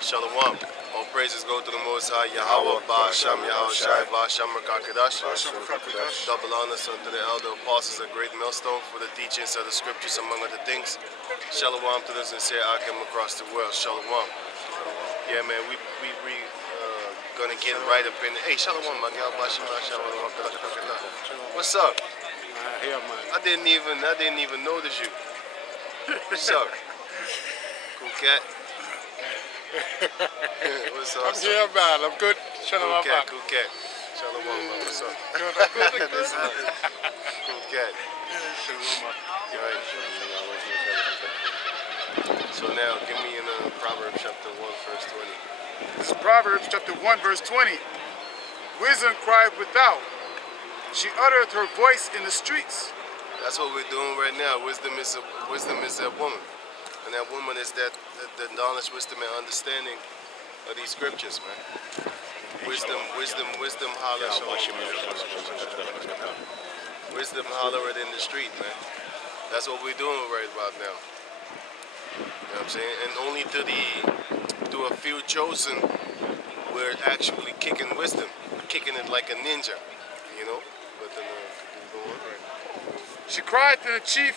Shalom. All praises go to the Most High, Yahweh, Ba'asham, Yahushai, Ba'asham, Rakakadash. Double honors unto the elder apostles, a great millstone for the teachings of the scriptures, among other things. Shalom to the sincere Akim across the world. Shalom. Yeah, man, we gonna get right up in. Hey, Shalom, my gal, what's up? I didn't even notice you. What's up? Cool cat. What's up? I'm here, man. I'm good. Shalom. Cool cat. Shalom, man. What's up? Cool cat. Right. So now, give me in Proverbs chapter 1, verse 20. This is Proverbs chapter 1, verse 20. Wisdom cried without. She uttereth her voice in the streets. That's what we're doing right now. Wisdom is that woman. And that woman is the knowledge, wisdom, and understanding of these scriptures, man. Wisdom, holler. Wisdom holler it in the street, man. That's what we're doing right about now. You know what I'm saying? And only to a few chosen, we're actually kicking wisdom, kicking it like a ninja, you know? But then, She cried in the chief.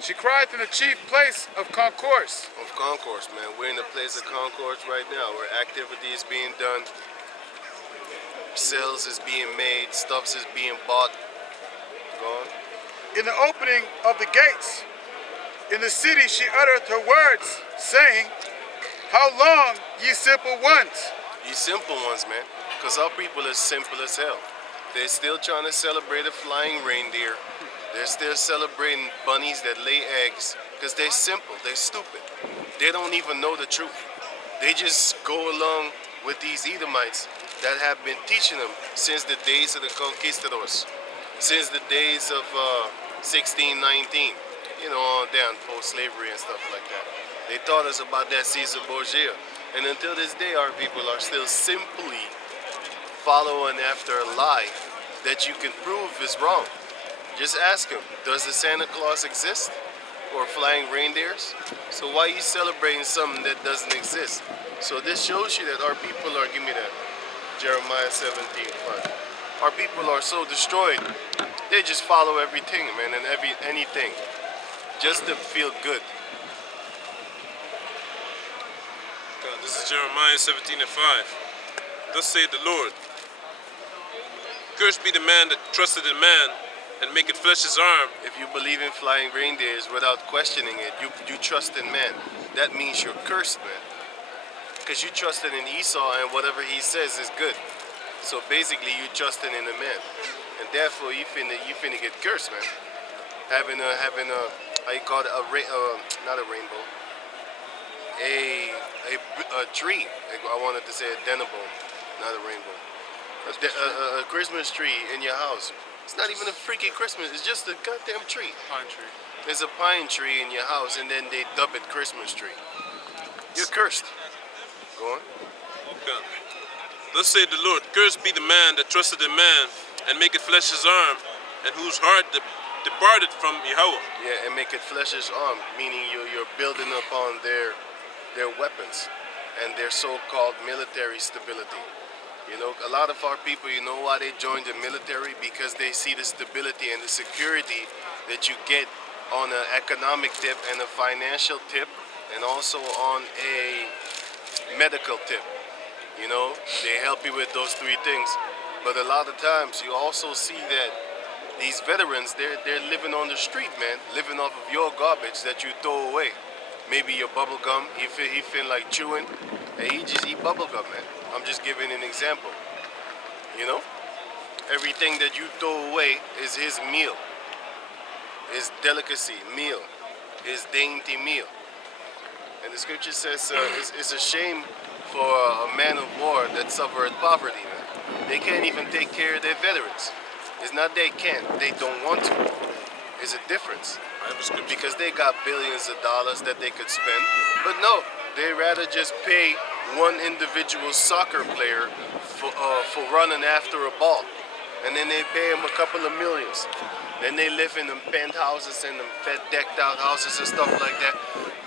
She cried in the chief place of concourse. Of concourse, man. We're in the place of concourse right now, where activity is being done, sales is being made, stuff is being bought. Go on. In the opening of the gates, in the city she uttereth her words, saying, how long, ye simple ones? Ye simple ones, man. Because our people are simple as hell. They're still trying to celebrate a flying reindeer. They're still celebrating bunnies that lay eggs. Because they're simple, they're stupid. They don't even know the truth. They just go along with these Edomites that have been teaching them since the days of the conquistadors. Since the days of 1619. You know, on down, post-slavery and stuff like that. They taught us about that Caesar Borgia. And until this day, our people are still simply following after a lie that you can prove is wrong. Just ask them, does the Santa Claus exist? Or flying reindeers? So why are you celebrating something that doesn't exist? So this shows you that our people are, give me that, Jeremiah 17:5. Our people are so destroyed, they just follow everything, man, and anything, just to feel good. This is Jeremiah 17:5. Thus saith the Lord, cursed be the man that trusted in man, and maketh flesh his arm. If you believe in flying reindeers without questioning it, you trust in man. That means you're cursed, man. Because you trusted in Esau and whatever he says is good. So basically you trusting in a man. And therefore you finna get cursed, man. Having a how you call it, not a rainbow. A tree. I wanted to say a denable, not a rainbow. A Christmas tree in your house. It's not even a freaking Christmas, it's just a goddamn tree. Pine tree. There's a pine tree in your house and then they dub it Christmas tree. You're cursed. Go on. Okay. Thus saith the Lord, cursed be the man that trusted in man, and maketh flesh his arm, and whose heart departed from Yahweh. Yeah, and make it flesh his arm, meaning you're building upon their weapons and their so-called military stability. You know, a lot of our people, you know why they joined the military? Because they see the stability and the security that you get on an economic tip and a financial tip, and also on a medical tip. You know, they help you with those three things. But a lot of times you also see that these veterans, they're living on the street, man, living off of your garbage that you throw away. Maybe your bubble gum, he feel like chewing, and he just eat bubble gum, man. I'm just giving an example. You know, everything that you throw away is his meal, his delicacy meal, his dainty meal. And the scripture says it's a shame for a man of war that suffered poverty, man. They can't even take care of their veterans. It's not they can't, they don't want to. It's a difference. Because they got billions of dollars that they could spend. But no, they rather just pay one individual soccer player for running after a ball. And then they pay him a couple of millions. Then they live in them penthouses and them decked out houses and stuff like that.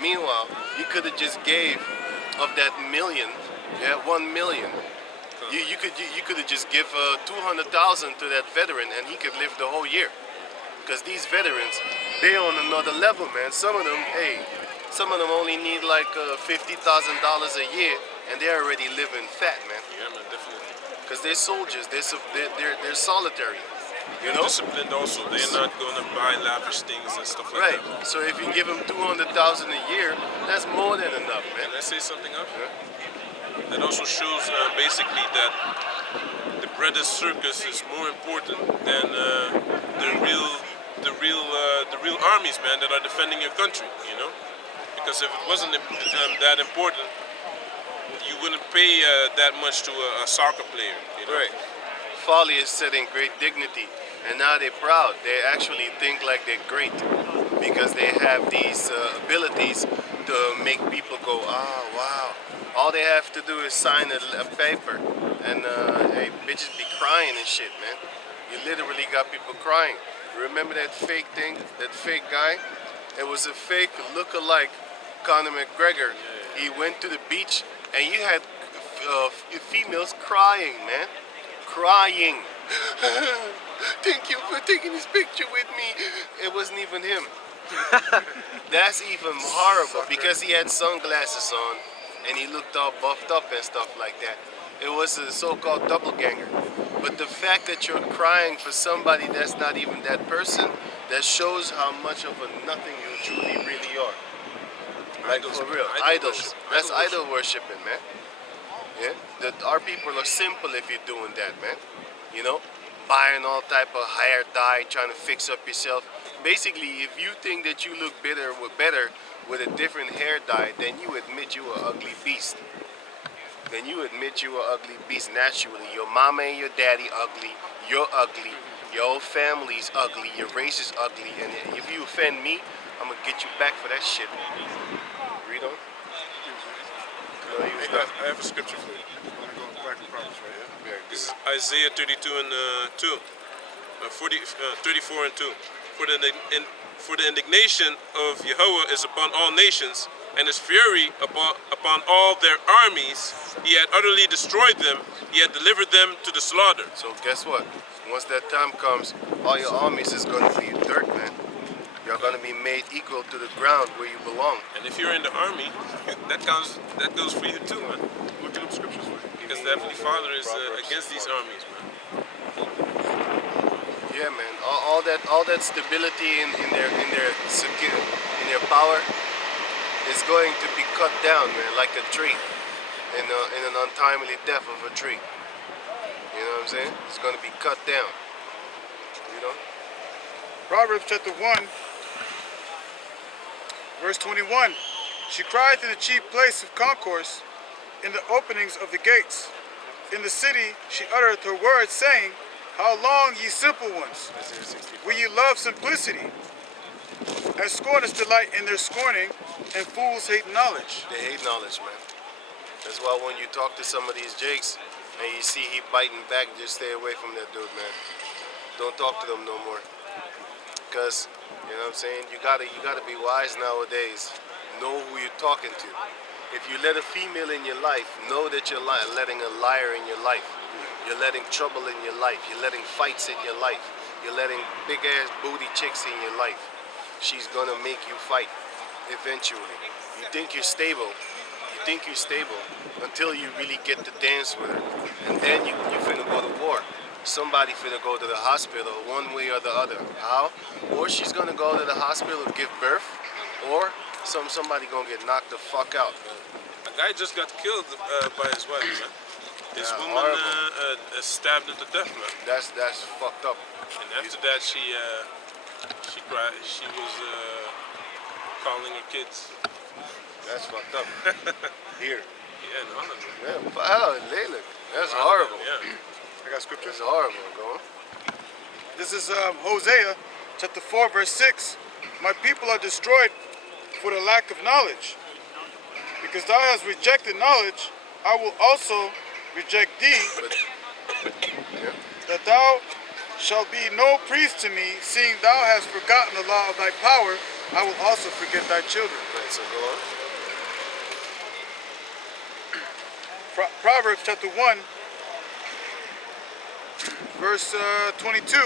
Meanwhile, you could have just gave of that million, yeah, 1 million, you could have just give 200,000 to that veteran and he could live the whole year. Because these veterans, they on another level, man. Some of them, hey, some of them only need like $50,000 a year, and they're already living fat, man. Yeah, man, definitely. Because they're soldiers, they're solitary, you know. Disciplined also. They're not gonna buy lavish things and stuff like Right. that. So if you give them 200,000 a year, that's more than enough, man. Can I say something else? Yeah. That also shows basically that the brothers circus is more important than the real armies, man, that are defending your country. You know, because if it wasn't that important, you wouldn't pay that much to a soccer player. You know? Right. Folly is setting great dignity, and now they're proud. They actually think like they're great because they have these abilities to make people go, ah, wow. All they have to do is sign a paper, and hey, bitches be crying and shit, man. You literally got people crying. Remember that fake thing, that fake guy? It was a fake look-alike Conor McGregor. He went to the beach, and you had females crying, man. Crying. Thank you for taking this picture with me. It wasn't even him. That's even horrible because he had sunglasses on and he looked all buffed up and stuff like that. It was a so-called doppelganger. But the fact that you're crying for somebody that's not even that person, that shows how much of a nothing you truly really are. Like Idols, for real, idol idols. worship, That's idol idol worshiping, man. Yeah, that our people are simple if you're doing that, man. You know, buying all type of hair dye, trying to fix up yourself. Basically, if you think that you look better with a different hair dye, then you admit you an ugly beast. Then you admit you an ugly beast naturally. Your mama and your daddy ugly. You're ugly. Your whole family's ugly. Your race is ugly. And if you offend me, I'm gonna get you back for that shit. Read on. No, you was not. I have a scripture for you. I'm gonna go back to Proverbs right here. Very good. This is Isaiah 32 and 2, 34 and 2. For the indignation of Yahweh is upon all nations, and his fury upon all their armies. He had utterly destroyed them. He had delivered them to the slaughter. So guess what? Once that time comes, all your armies is gonna be dirt, man. You're gonna be made equal to the ground where you belong. And if you're in the army, that goes for you too, man. Look at them scriptures for you. Because the Heavenly Father is Proverbs. against these armies, man. Yeah, man. All that stability in their power is going to be cut down, man, like a tree, in an untimely death of a tree. You know what I'm saying? It's going to be cut down. You know? Proverbs chapter 1, verse 21. She cried in the chief place of concourse, in the openings of the gates. In the city she uttereth her words, saying, how long, ye simple ones, will ye love simplicity? And scorners delight in their scorning, and fools hate knowledge. They hate knowledge, man. That's why when you talk to some of these jakes and you see he biting back, just stay away from that dude, man. Don't talk to them no more. Because, you know what I'm saying, you gotta be wise nowadays. Know who you're talking to. If you let a female in your life, know that you're letting a liar in your life. You're letting trouble in your life. You're letting fights in your life. You're letting big ass booty chicks in your life. She's gonna make you fight eventually. You think you're stable. You think you're stable until you really get to dance with her. And then you finna go to war. Somebody finna go to the hospital one way or the other. How? Or she's gonna go to the hospital and give birth, or somebody gonna get knocked the fuck out. A guy just got killed by his wife, man. His Yeah, woman horrible. stabbed him to death, man. That's fucked up. And after that, she cried. She was calling her kids. That's fucked up. Here. Yeah, no, no, no. Yeah, wow, Layla. That's horrible. Yeah. I got scriptures. That's horrible. Go on. This is Hosea chapter 4, verse 6. My people are destroyed for the lack of knowledge. Because thou hast rejected knowledge, I will also reject thee, Yeah. that thou shalt be no priest to me, seeing thou hast forgotten the law of thy power, I will also forget thy children. Right, so go on. Proverbs chapter 1, verse 22.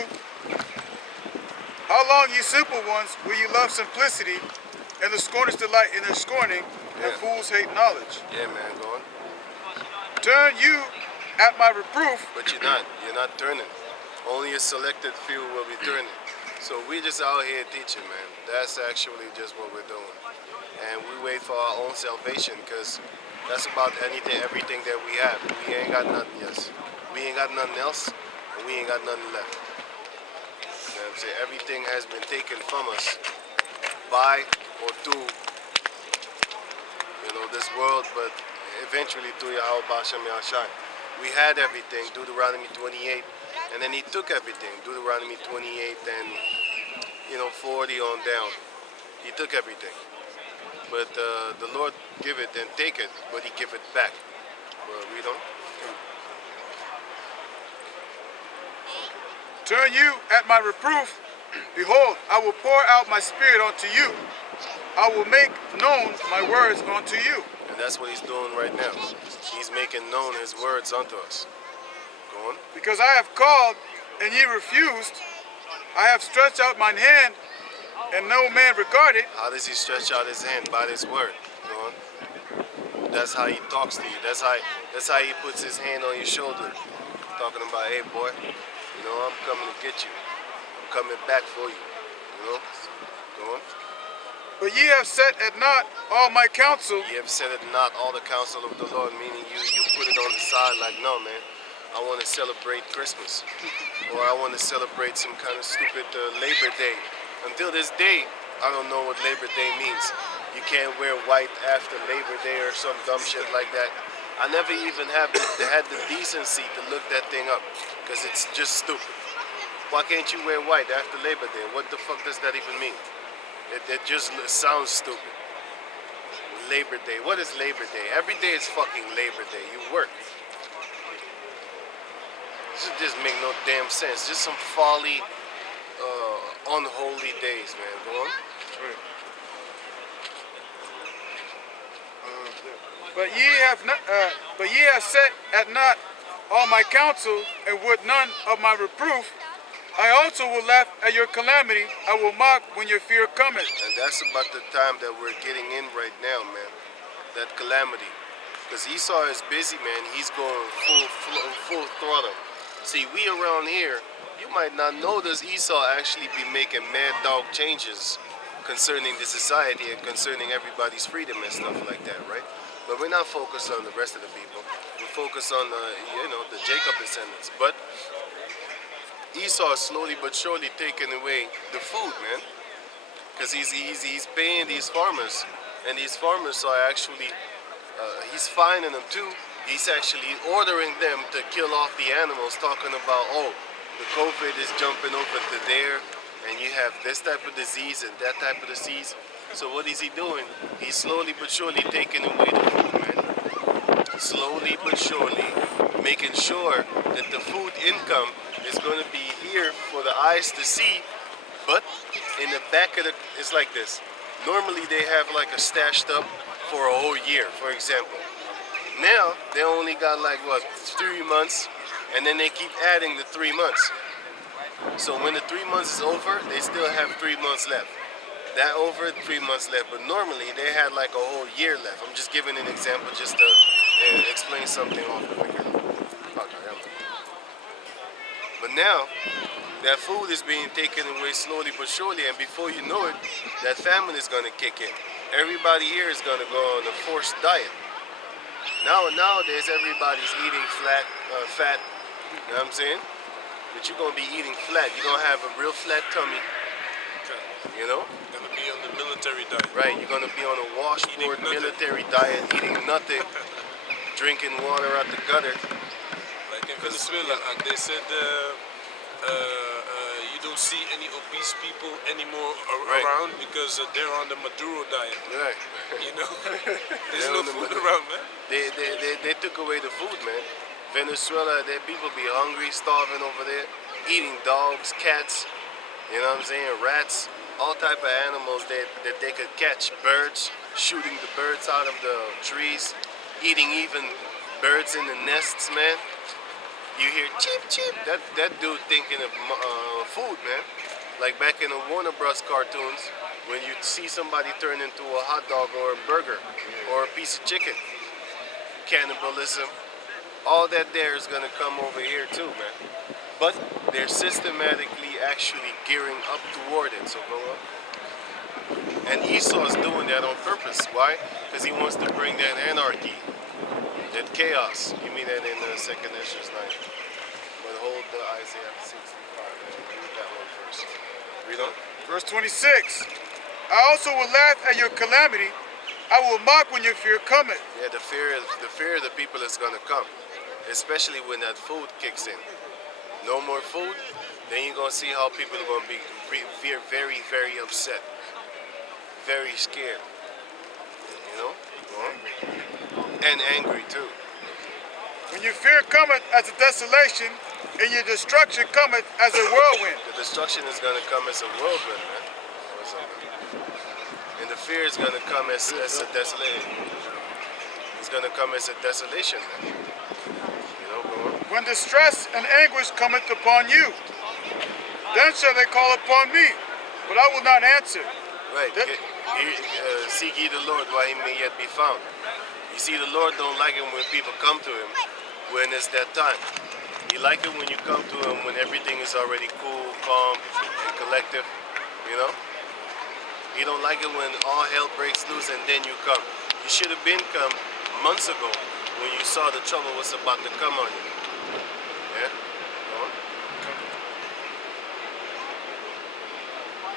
How long, ye simple ones, will you love simplicity, and the scorners delight in their scorning, and Yeah. fools hate knowledge? Yeah, man, go on. Turn you at my reproof. But you're not. You're not turning. Only a selected few will be turning. So we just out here teaching, man. That's actually just what we're doing. And we wait for our own salvation because that's about anything, everything that we have. We ain't got nothing else. We ain't got nothing else, and we ain't got nothing left. You know what I'm saying? Everything has been taken from us by or through, this world, but eventually through Yahweh Bashem Yahshai. We had everything, Deuteronomy 28, and then he took everything, Deuteronomy 28 and 40 on down. He took everything. But the Lord give it and take it, but he give it back. Well, read on. Turn you at my reproof. Behold, I will pour out my spirit unto you. I will make known my words unto you. And that's what he's doing right now. He's making known his words unto us. Go on. Because I have called, and ye refused. I have stretched out mine hand, and no man regarded. How does he stretch out his hand? By this word. Go on. That's how he talks to you. That's how he puts his hand on your shoulder. Talking about, hey boy, I'm coming to get you. I'm coming back for you. Go on. But ye have set at naught all my counsel. You have said it not all the counsel of the Lord, meaning you put it on the side like, no man, I want to celebrate Christmas. Or I want to celebrate some kind of stupid Labor Day. Until this day, I don't know what Labor Day means. You can't wear white after Labor Day or some dumb shit like that. I never even had the decency to look that thing up because it's just stupid. Why can't you wear white after Labor Day? What the fuck does that even mean? It just sounds stupid. Labor Day. What is Labor Day? Every day is fucking Labor Day. You work. This just make no damn sense. Just some folly, unholy days, man. Go on. But ye have set at naught all my counsel, and would none of my reproof. I also will laugh at your calamity. I will mock when your fear cometh. And that's about the time that we're getting in right now, man. That calamity. Because Esau is busy, man. He's going full throttle. See, we around here, you might not notice Esau actually be making mad dog changes concerning the society and concerning everybody's freedom and stuff like that, right? But we're not focused on the rest of the people. We're focused on the Jacob descendants. But Esau is slowly but surely taking away the food, man. Because he's paying these farmers. And these farmers are actually, he's fining them too. He's actually ordering them to kill off the animals, talking about, oh, the COVID is jumping over to there, and you have this type of disease and that type of disease. So what is he doing? He's slowly but surely taking away the food, man. Slowly but surely making sure that the food income is going to be here for the eyes to see, but in the back of it's like this. Normally they have like a stashed up for a whole year, for example. Now they only got like 3 months, and then they keep adding the 3 months. So when the 3 months is over, they still have 3 months left. That over, 3 months left. But normally they had like a whole year left. I'm just giving an example just to explain something off quicker. But now that food is being taken away slowly but surely, and before you know it, that famine is going to kick in. Everybody here is going to go on a forced diet. Nowadays, everybody's eating fat, you know what I'm saying? But you're going to be eating flat. You're going to have a real flat tummy, you know? You're gonna be on the military diet. Right, you're going to be on a washboard military diet, eating nothing, drinking water out the gutter. Like in Venezuela, they said you don't see any obese people anymore around because they're on the Maduro diet. Right. You know, there's no food around, man. They took away the food, man. Venezuela, people be hungry, starving over there, eating dogs, cats, you know what I'm saying, rats, all type of animals that they could catch, birds, shooting the birds out of the trees, eating even birds in the nests, man. You hear cheep cheep. That dude thinking of food, man. Like back in the Warner Bros. Cartoons, when you see somebody turn into a hot dog or a burger or a piece of chicken. Cannibalism. All that there is gonna come over here too, man. But they're systematically actually gearing up toward it. So go up. And Esau's doing that on purpose. Why? Because he wants to bring that anarchy, that chaos. You mean that in the second Ezra's 9. But hold the Isaiah 65. Read that one first. Read on. Verse 26. I also will laugh at your calamity. I will mock when your fear cometh. Yeah, the fear of the people is gonna come, especially when that food kicks in. No more food, then you're gonna see how people are gonna be very, very upset, very scared. You know, and angry too. When your fear cometh as a desolation, and your destruction cometh as a whirlwind. The destruction is gonna come as a whirlwind, man. What's up, man? And the fear is gonna come as a desolation. It's gonna come as a desolation, man. You know, go on. When distress and anguish cometh upon you, then shall they call upon me, but I will not answer. Right. Seek ye the Lord while he may yet be found. You see, the Lord don't like it when people come to him when it's that time. He like it when you come to him when everything is already cool, calm, and collective. You know? He don't like it when all hell breaks loose and then you come. You should have been come months ago when you saw the trouble was about to come on you. Yeah? Go on.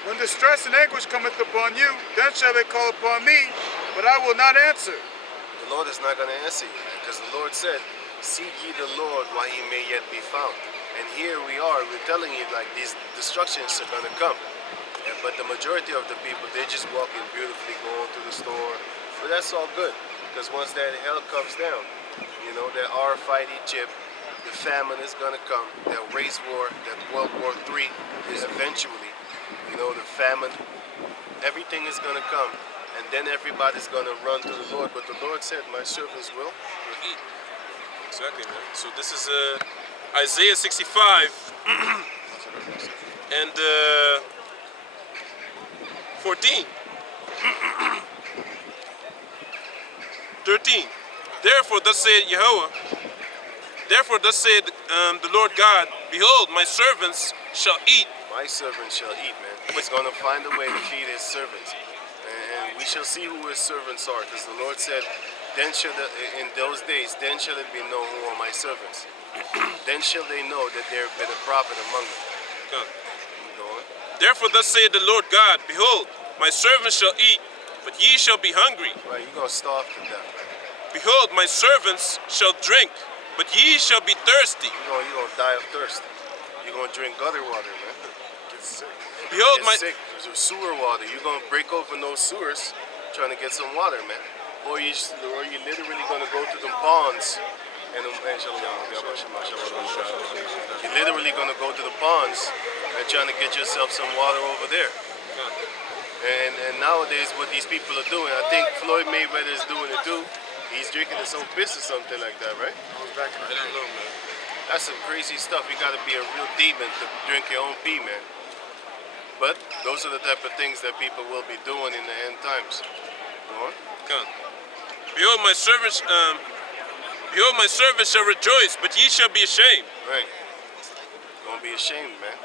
When distress and anguish cometh upon you, then shall they call upon me, but I will not answer. The Lord is not going to answer you, because the Lord said, seek ye the Lord while he may yet be found. And here we are, we're telling you like these destructions are going to come. But the majority of the people, they're just walking beautifully, going to the store. But that's all good, because once that hell comes down, you know, that our fighting chip, the famine is going to come, that race war, that World War III is eventually, you know, the famine, everything is going to come. And then everybody's going to run to the Lord. But the Lord said, my servants will eat. Exactly, man. So this is Isaiah 65 and 14. 13. Therefore thus saith Yahweh, therefore thus saith the Lord God, behold, my servants shall eat. My servants shall eat, man. He's going to find a way to feed his servants. And we shall see who his servants are, because the Lord said, then shall in those days, then shall it be known who are my servants. Then shall they know that there have been a prophet among them. Go on. Therefore thus saith the Lord God, behold, my servants shall eat, but ye shall be hungry. Right, you're going to starve to death, man. Behold, my servants shall drink, but ye shall be thirsty. You're going to die of thirst. You're going to drink gutter water, man. Get sick. Behold, my sick. There's sewer water. You're going to break open those sewers trying to get some water, man. Or you're literally going to go to the ponds. And you're literally going to go to the ponds and trying to get yourself some water over there. And nowadays what these people are doing, I think Floyd Mayweather is doing it too. He's drinking his own piss or something like that, right? I don't know, man. That's some crazy stuff. You got to be a real demon to drink your own pee, man. But those are the type of things that people will be doing in the end times. Go on. Come. Behold, my servants shall rejoice, but ye shall be ashamed. Right. You're gonna be ashamed, man.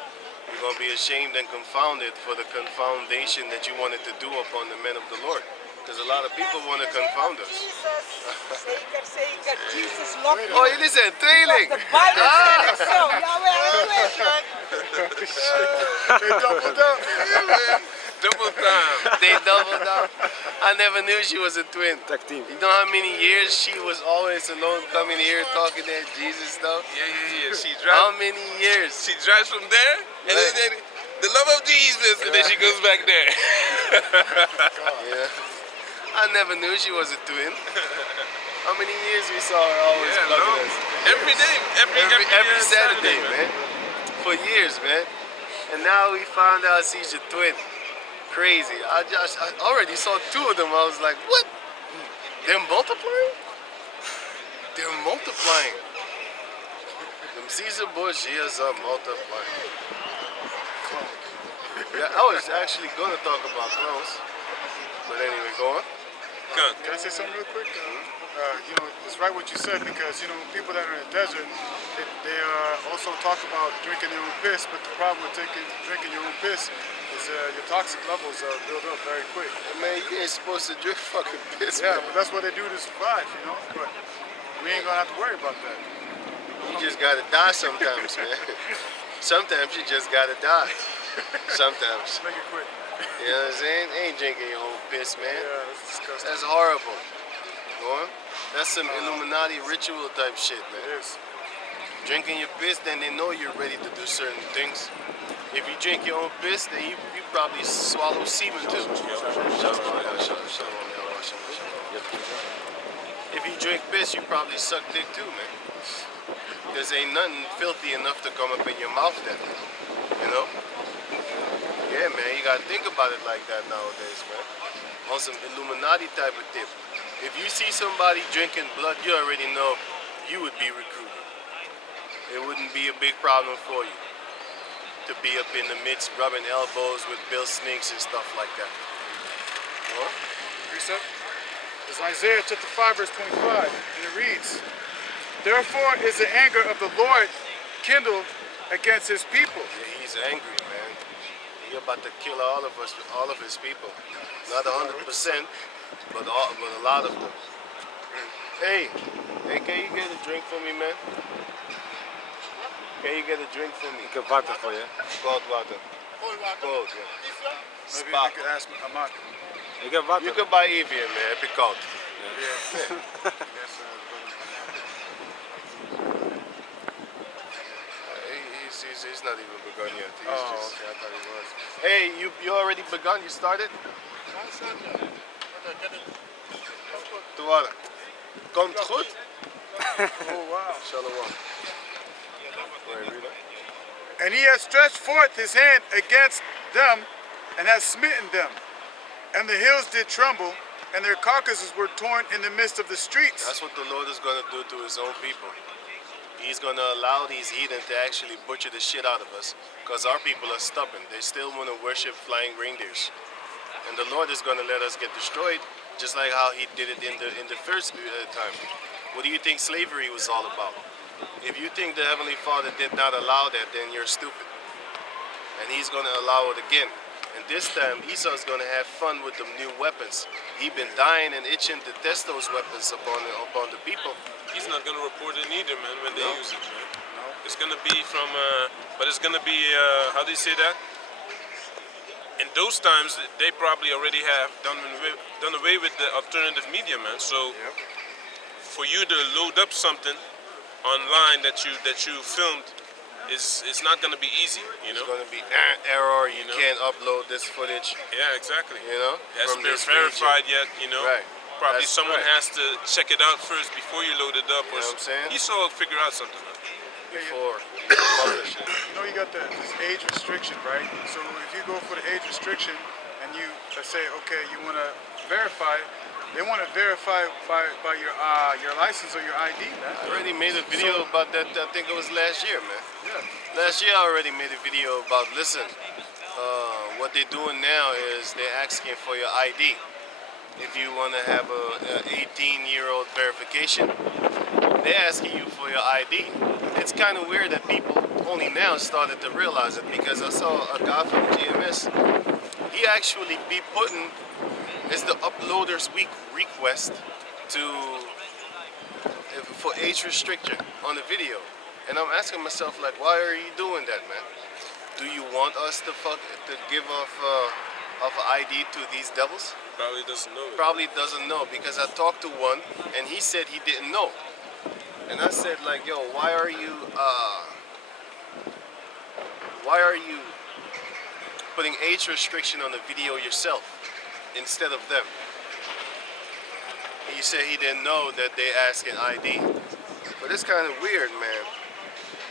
You're gonna be ashamed and confounded for the confoundation that you wanted to do upon the men of the Lord. Because a lot of people want to confound us. Jesus locked me. Oh, jullie zijn tweeling. The Bible said it so. They doubled up. Double time. They doubled up. I never knew she was a twin. You know how many years she was always alone coming here talking that Jesus stuff? Yeah. She How drives. many years? She drives from there, and then the love of Jesus, and then she goes back there. Yeah. I never knew she was a twin. How many years we saw her always plugging us? Every day, Every Saturday, man. For years, man. And now we found out she's a twin. Crazy. I already saw two of them. I was like, what? They're multiplying? They're multiplying. Them Caesar Borgias are multiplying. Yeah, I was actually gonna talk about clones, but anyway, go on. Can. Can I say something real quick? You know, it's right what you said, because you know people that are in the desert, they also talk about drinking their own piss. But the problem with drinking your own piss is your toxic levels build up very quick. Man, you ain't supposed to drink fucking piss, Yeah, man. but that's what they do to survive, you know. But we ain't gonna have to worry about that. You just gotta die sometimes, man. Sometimes you just gotta die. Sometimes. Make it quick. You know what I'm saying? Ain't drinking your own piss, man. Yeah, that's disgusting. That's horrible. Go on. That's some Illuminati ritual type shit, It man. is. Drinking your piss, then they know you're ready to do certain things. If you drink your own piss, then you probably swallow semen too. If you drink piss, you probably suck dick too, man. Because ain't nothing filthy enough to come up in your mouth then. You know? Yeah, man, you gotta think about it like that nowadays, man. On some Illuminati type of tip. If you see somebody drinking blood, you already know you would be recruited. It wouldn't be a big problem for you to be up in the midst rubbing elbows with Bill Sninks and stuff like that. You know? Precept? It's Isaiah chapter 5, verse 25, and it reads, "Therefore is the anger of the Lord kindled against his people." Yeah, he's angry, man. He's about to kill all of us, all of his people. Not 100%, but a lot of them. Hey, can you get a drink for me, man? Can you get a drink for me? Ik heb water voor je. Cold water. Cold, yeah. Maybe Spark. you could ask Ahmad. Ik heb water. You can buy Evian, man. Heb je koud? Yes, He's not even begun yet. He's Oh, just... okay. I thought he was. Hey, you already begun? You started? De water. Komt goed? Oh, wow. Shalom. Wait, read that. And he has stretched forth his hand against them and has smitten them. And the hills did tremble, and their carcasses were torn in the midst of the streets. That's what the Lord is going to do to his own people. He's going to allow these heathen to actually butcher the shit out of us because our people are stubborn. They still want to worship flying reindeers. And the Lord is going to let us get destroyed just like how he did it in the first time. What do you think slavery was all about? If you think the Heavenly Father did not allow that, then you're stupid. And he's going to allow it again. And this time, Esau's going to have fun with the new weapons. He's been dying and itching to test those weapons upon the people. He's not gonna report it either, man, when they No. use it, man. It's gonna be from, but it's gonna be, how do you say that? In those times, they probably already have done away with the alternative media, man. So, for you to load up something online that you filmed, it's not gonna be easy, you know. It's going to be error. You know? can't upload this footage. Yeah, exactly. You know, It hasn't from been this verified region. yet, you know. Right. Probably That's someone right. has to check it out first before you load it up. You know what I'm saying? He saw figure out something, man. Before you publish it. You know, you got this age restriction, right? So if you go for the age restriction and you say, okay, you want to verify, they want to verify by your license or your ID, man. I already made a video about that. I think it was last year, man. Yeah. Last year I already made a video about, listen, what they're doing now is they're asking for your ID. If you want to have a 18-year-old verification, they're asking you for your ID. It's kind of weird that people only now started to realize it, because I saw a guy from GMS. He actually be putting as the uploaders week request for age restriction on the video, and I'm asking myself, like, why are you doing that, man? Do you want us to give off ID to these devils? Probably doesn't know it. Probably doesn't know, because I talked to one and he said he didn't know. And I said, like, yo, why are you putting age restriction on the video yourself instead of them? He said he didn't know that they asking ID. But it's kind of weird, man.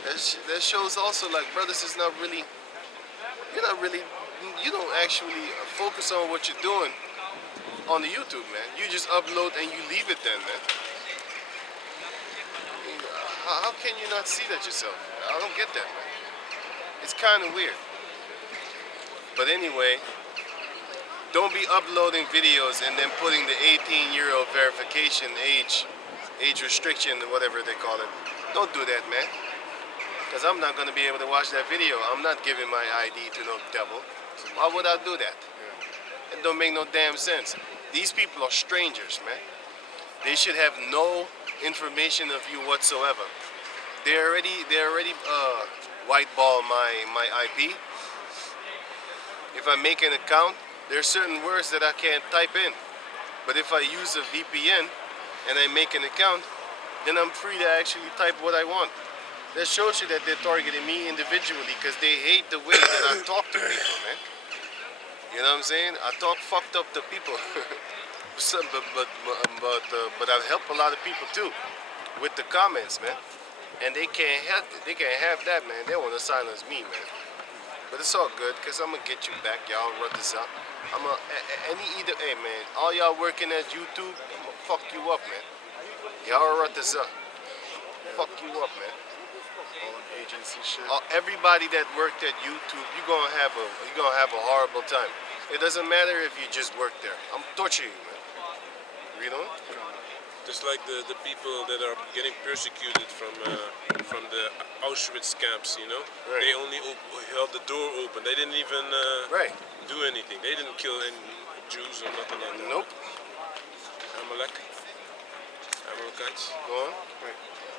That shows also, like, brothers is not really, you don't actually focus on what you're doing on the YouTube, man. You just upload and you leave it then, man. How can you not see that yourself? I don't get that, man. It's kind of weird. But anyway, don't be uploading videos and then putting the 18-year-old verification age restriction, whatever they call it. Don't do that, man. Because I'm not going to be able to watch that video. I'm not giving my ID to no devil. So why would I do that? It don't make no damn sense. These people are strangers, man. They should have no information of you whatsoever. They already whiteball my IP. If I make an account, there are certain words that I can't type in. But if I use a VPN and I make an account, then I'm free to actually type what I want. That shows you that they're targeting me individually because they hate the way that I talk to people, man. You know what I'm saying? I talk fucked up to people. but I've helped a lot of people too with the comments, man. And they can't have it. They can't have that, man. They want to silence me, man. But it's all good because I'm going to get you back. Y'all run this up. Hey, man, all y'all working at YouTube, I'm going to fuck you up, man. Y'all run this up. Fuck you up, man. All agency shit. Everybody that worked at YouTube, you're gonna have a horrible time. It doesn't matter if you just work there. I'm torturing you, man. You know? Just like the people that are getting persecuted from the Auschwitz camps, you know? Right. They only held the door open. They didn't even Right. do anything. They didn't kill any Jews or nothing like that. Nope. Amalekites. Go on. Right.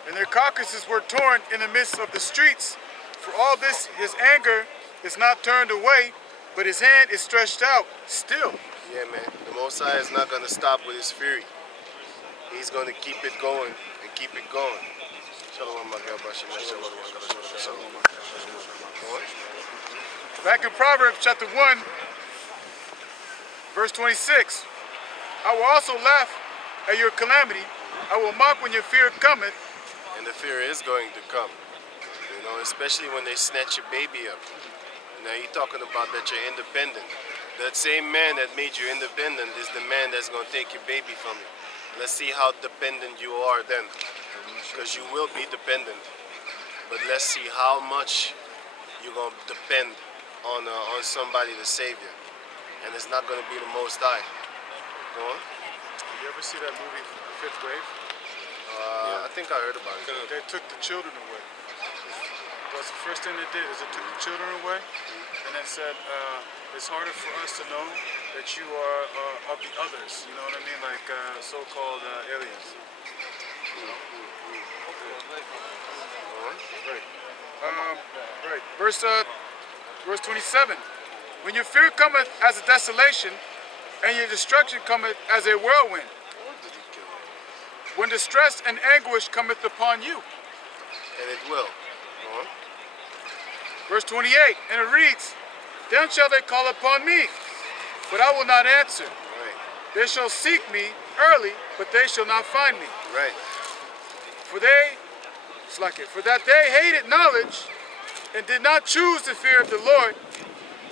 And their carcasses were torn in the midst of the streets. For all this, his anger is not turned away, but his hand is stretched out still. Yeah, man. The Most High is not gonna stop with his fury. He's gonna keep it going and keep it going. Shalom, my God, Back in Proverbs chapter 1, verse 26. I will also laugh at your calamity. I will mock when your fear cometh. And the fear is going to come. You know, especially when they snatch your baby up. Now you're talking about that you're independent. That same man that made you independent is the man that's going to take your baby from you. Let's see how dependent you are then. Because you will be dependent. But let's see how much you're going to depend on somebody to save you. And it's not going to be the Most High. Go on. You ever see that movie, Fifth Wave? I think I heard about it. They took the children away. That's the first thing they did is they took the children away and then said, it's harder for us to know that you are of the others. You know what I mean? Like so-called aliens. You know? Right. Right. Verse 27. When your fear cometh as a desolation, and your destruction cometh as a whirlwind. When distress and anguish cometh upon you. And it will. Go on. Verse 28, and it reads, then shall they call upon me, but I will not answer. Right. They shall seek me early, but they shall not find me. Right. For that they hated knowledge, and did not choose the fear of the Lord,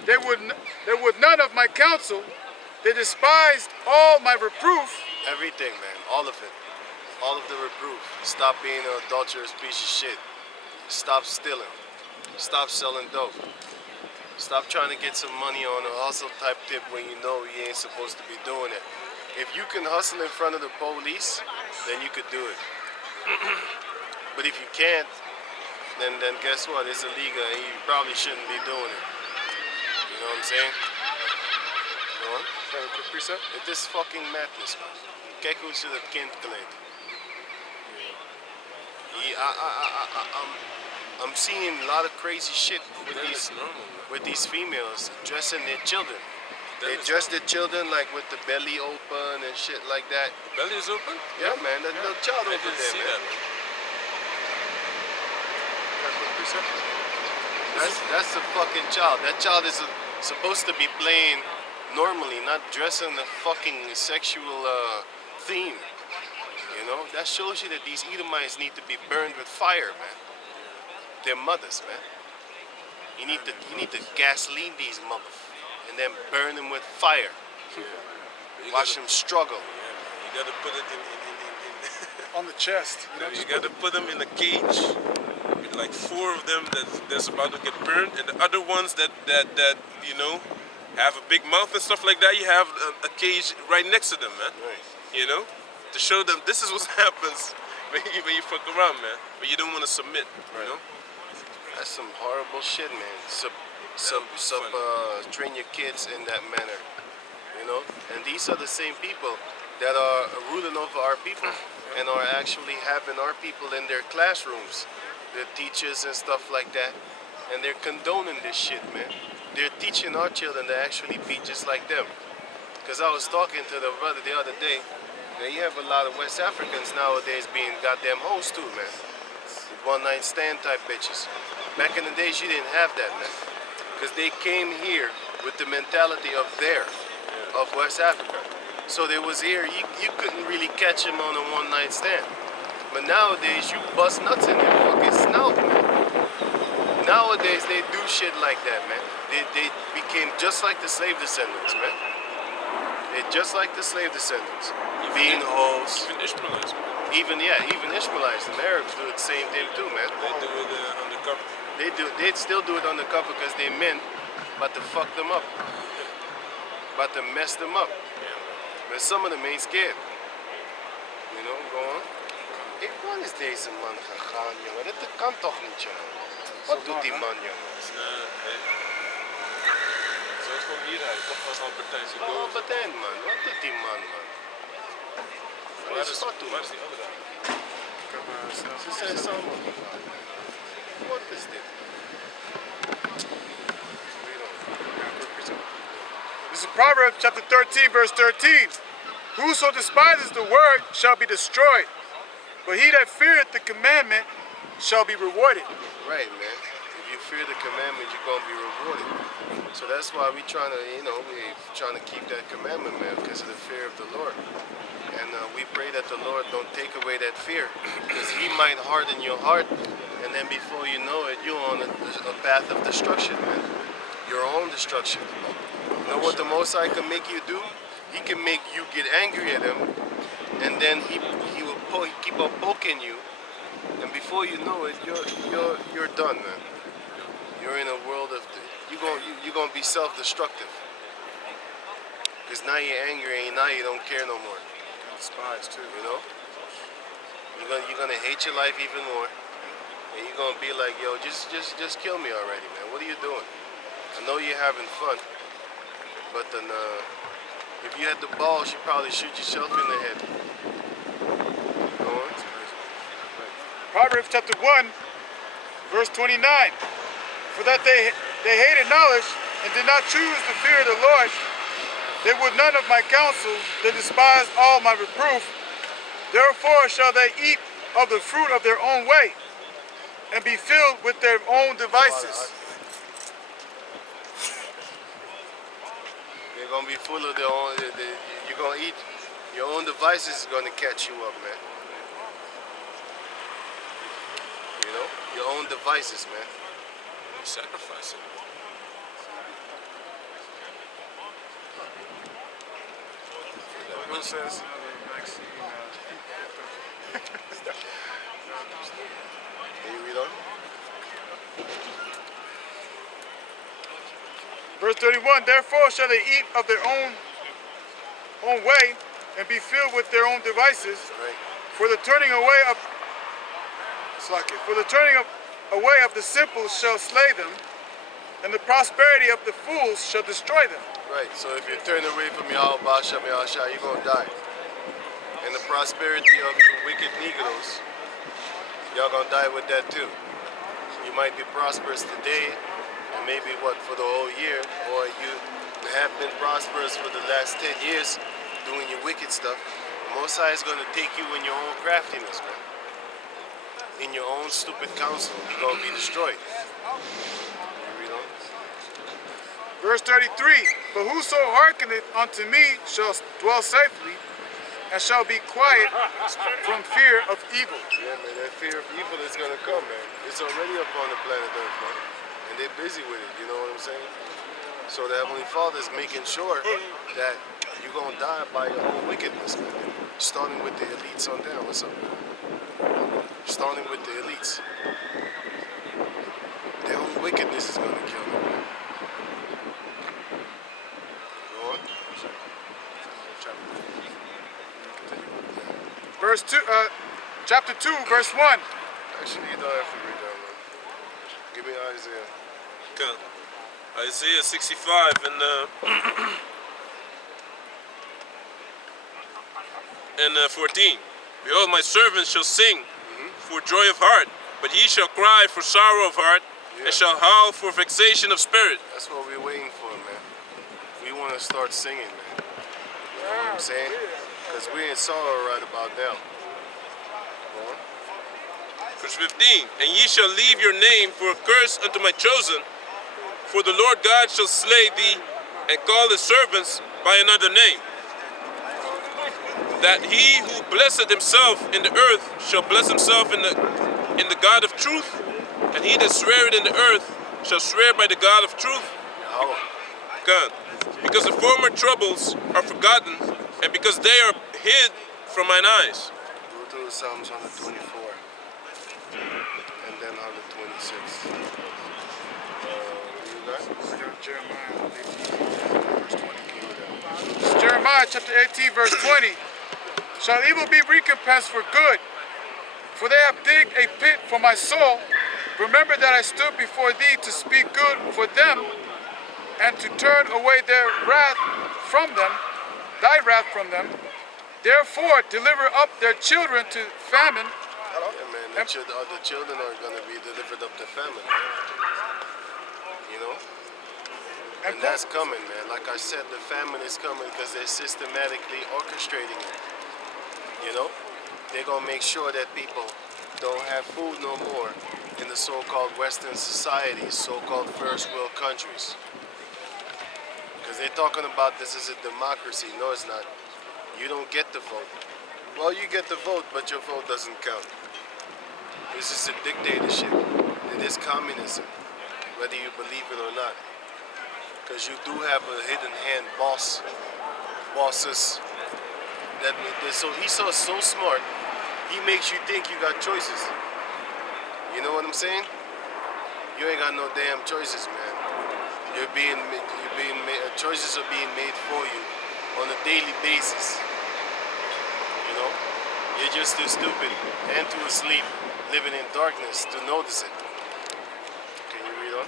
they would none of my counsel. They despised all my reproof. Everything, man. All of it. All of the reproof. Stop being an adulterous piece of shit. Stop stealing. Stop selling dope. Stop trying to get some money on a hustle type tip when you know you ain't supposed to be doing it. If you can hustle in front of the police, then you could do it. But if you can't, then guess what? It's illegal and you probably shouldn't be doing it. You know what I'm saying? Go on. Quick precept. It is fucking madness, man. Kijk hoe ze dat kind kleedt. I'm seeing a lot of crazy shit with these females dressing their children. They dress their children like with the belly open and shit like that. Belly is open? Yeah, man, that little child I over didn't there, see man. that. That's a fucking child. That child is supposed to be playing normally, not dressing the fucking sexual theme. You know, that shows you that these Edomites need to be burned with fire, man. Their mothers, man. You need to gasoline these motherfuckers and then burn them with fire. Watch them struggle. You gotta put it in On the chest. You know, You just got to put them in a cage with like 4 of them that's about to get burned, and the other ones that have a big mouth and stuff like that. You have a cage right next to them, man. Right. You know, to show them this is what happens when you fuck around, man. But you don't want to submit, you know. That's some horrible shit, man. Train your kids in that manner, you know. And these are the same people that are ruling over our people and are actually having our people in their classrooms, the teachers and stuff like that, and they're condoning this shit, man. They're teaching our children to actually be just like them. Because I was talking to the brother the other day, and you have a lot of West Africans nowadays being goddamn hoes too, man. One-night stand type bitches. Back in the days, you didn't have that, man. Because they came here with the mentality of West Africa. So they was here, you couldn't really catch them on a one-night stand. But nowadays, you bust nuts in their fucking snout, man. Nowadays, they do shit like that, man. They became just like the slave descendants, man. They're just like the slave descendants. Being hoes. Even Ishmaelites, man. Even Ishmaelites and Arabs do the same thing too, man. They do it undercover. They still do it undercover because they men, but to fuck them up, but to mess them up. But some of them ain't scared. You know, go on. Hey, wat is deze man gegaan, jongen? Dat kan toch niet, jongen? Wat doet die man, jongen? Zo is gewoon hieruit, toch van Albertijnse Oh, dood. Albertijn, man. Wat doet die man, man? Wat is wat doen? Waar is die andere? Ze zijn samen gegaan. Wat is dit? This is Proverbs chapter 13, verse 13. Whoso despises the word shall be destroyed, but he that feareth the commandment shall be rewarded. Right, man. If you fear the commandment, you're going to be rewarded. So that's why we're trying to, we're trying to keep that commandment, man, because of the fear of the Lord. And we pray that the Lord don't take away that fear, because he might harden your heart, and then before you know it, you're on a path of destruction, man. Your own destruction. You know what the Most High can make you do? He can make you get angry at him, and then he will keep on poking you, and before you know it, you're done, man. You're in a world of you're gonna be self-destructive, because now you're angry and now you don't care no more. Despise too. You know, you're gonna hate your life even more, and you're gonna be like, yo, just kill me already, man. What are you doing? I know you're having fun, but then if you had the balls, you probably shoot yourself in the head. Go on. Proverbs chapter 1, verse 29. For that they hated knowledge and did not choose the fear of the Lord, they would none of my counsel, they despised all my reproof. Therefore shall they eat of the fruit of their own way, and be filled with their own devices. They're gonna be full of their own. You're gonna eat your own devices is gonna catch you up, man. You know, your own devices, man. You sacrifice it. Who says vaccine? Can you read on? Verse 31, therefore shall they eat of their own way and be filled with their own devices. Right. For the turning away of the simple shall slay them, and the prosperity of the fools shall destroy them. Right. So if you turn away from Yahweh Shem Yahshua, you're gonna die. And the prosperity of the wicked Negroes, y'all gonna die with that too. You might be prosperous today, and maybe for the whole year, or you have been prosperous for the last 10 years doing your wicked stuff. The Most High is gonna take you in your own craftiness, man. In your own stupid counsel, you're gonna be destroyed. You read on? Verse 33, but whoso hearkeneth unto me shall dwell safely, and shall be quiet from fear of evil. Yeah, man, that fear of evil is gonna come, man. It's already upon the planet Earth, man. And they're busy with it, you know what I'm saying? So the Heavenly Father is making sure that you're gonna die by your own wickedness, man. Starting with the elites on down. What's up? starting with the elites. Their own wickedness is going to kill them. Go on. Verse 2, chapter 2, verse 1. Actually, you don't have to read that one. Give me Isaiah. Okay. Isaiah 65 and 14. Behold, my servants shall sing for joy of heart, but ye shall cry for sorrow of heart, and shall howl for vexation of spirit. That's what we're waiting for, man. We want to start singing, man. You know what I'm saying? Because we're in sorrow right about now. Go on. Verse 15. And ye shall leave your name for a curse unto my chosen, for the Lord God shall slay thee, and call his servants by another name. That he who blesseth himself in the earth shall bless himself in the God of truth, and he that sweareth in the earth shall swear by the God of truth. Oh, God. Because the former troubles are forgotten, and because they are hid from mine eyes. go to Psalms 124 and then 126. You got? Jeremiah 18, verse 20. Jeremiah chapter 18, verse 20. Shall evil be recompensed for good? For they have digged a pit for my soul. Remember that I stood before thee to speak good for them, and to turn away their wrath from them, thy wrath from them. Therefore deliver up their children to famine. Yeah, man. The children are going to be delivered up to famine. You know? And that's coming, man. Like I said, the famine is coming because they're systematically orchestrating it. You know? They're going to make sure that people don't have food no more in the so-called Western societies, so-called first world countries. Because they're talking about this is a democracy. No, it's not. You don't get the vote. Well, you get the vote, but your vote doesn't count. This is a dictatorship. It is communism, whether you believe it or not. Because you do have a hidden hand bosses. So Esau's so smart, he makes you think you got choices. You know what I'm saying? You ain't got no damn choices, man. Choices are being made for you on a daily basis. You know? You're just too stupid and too asleep, living in darkness to notice it. Can you read on?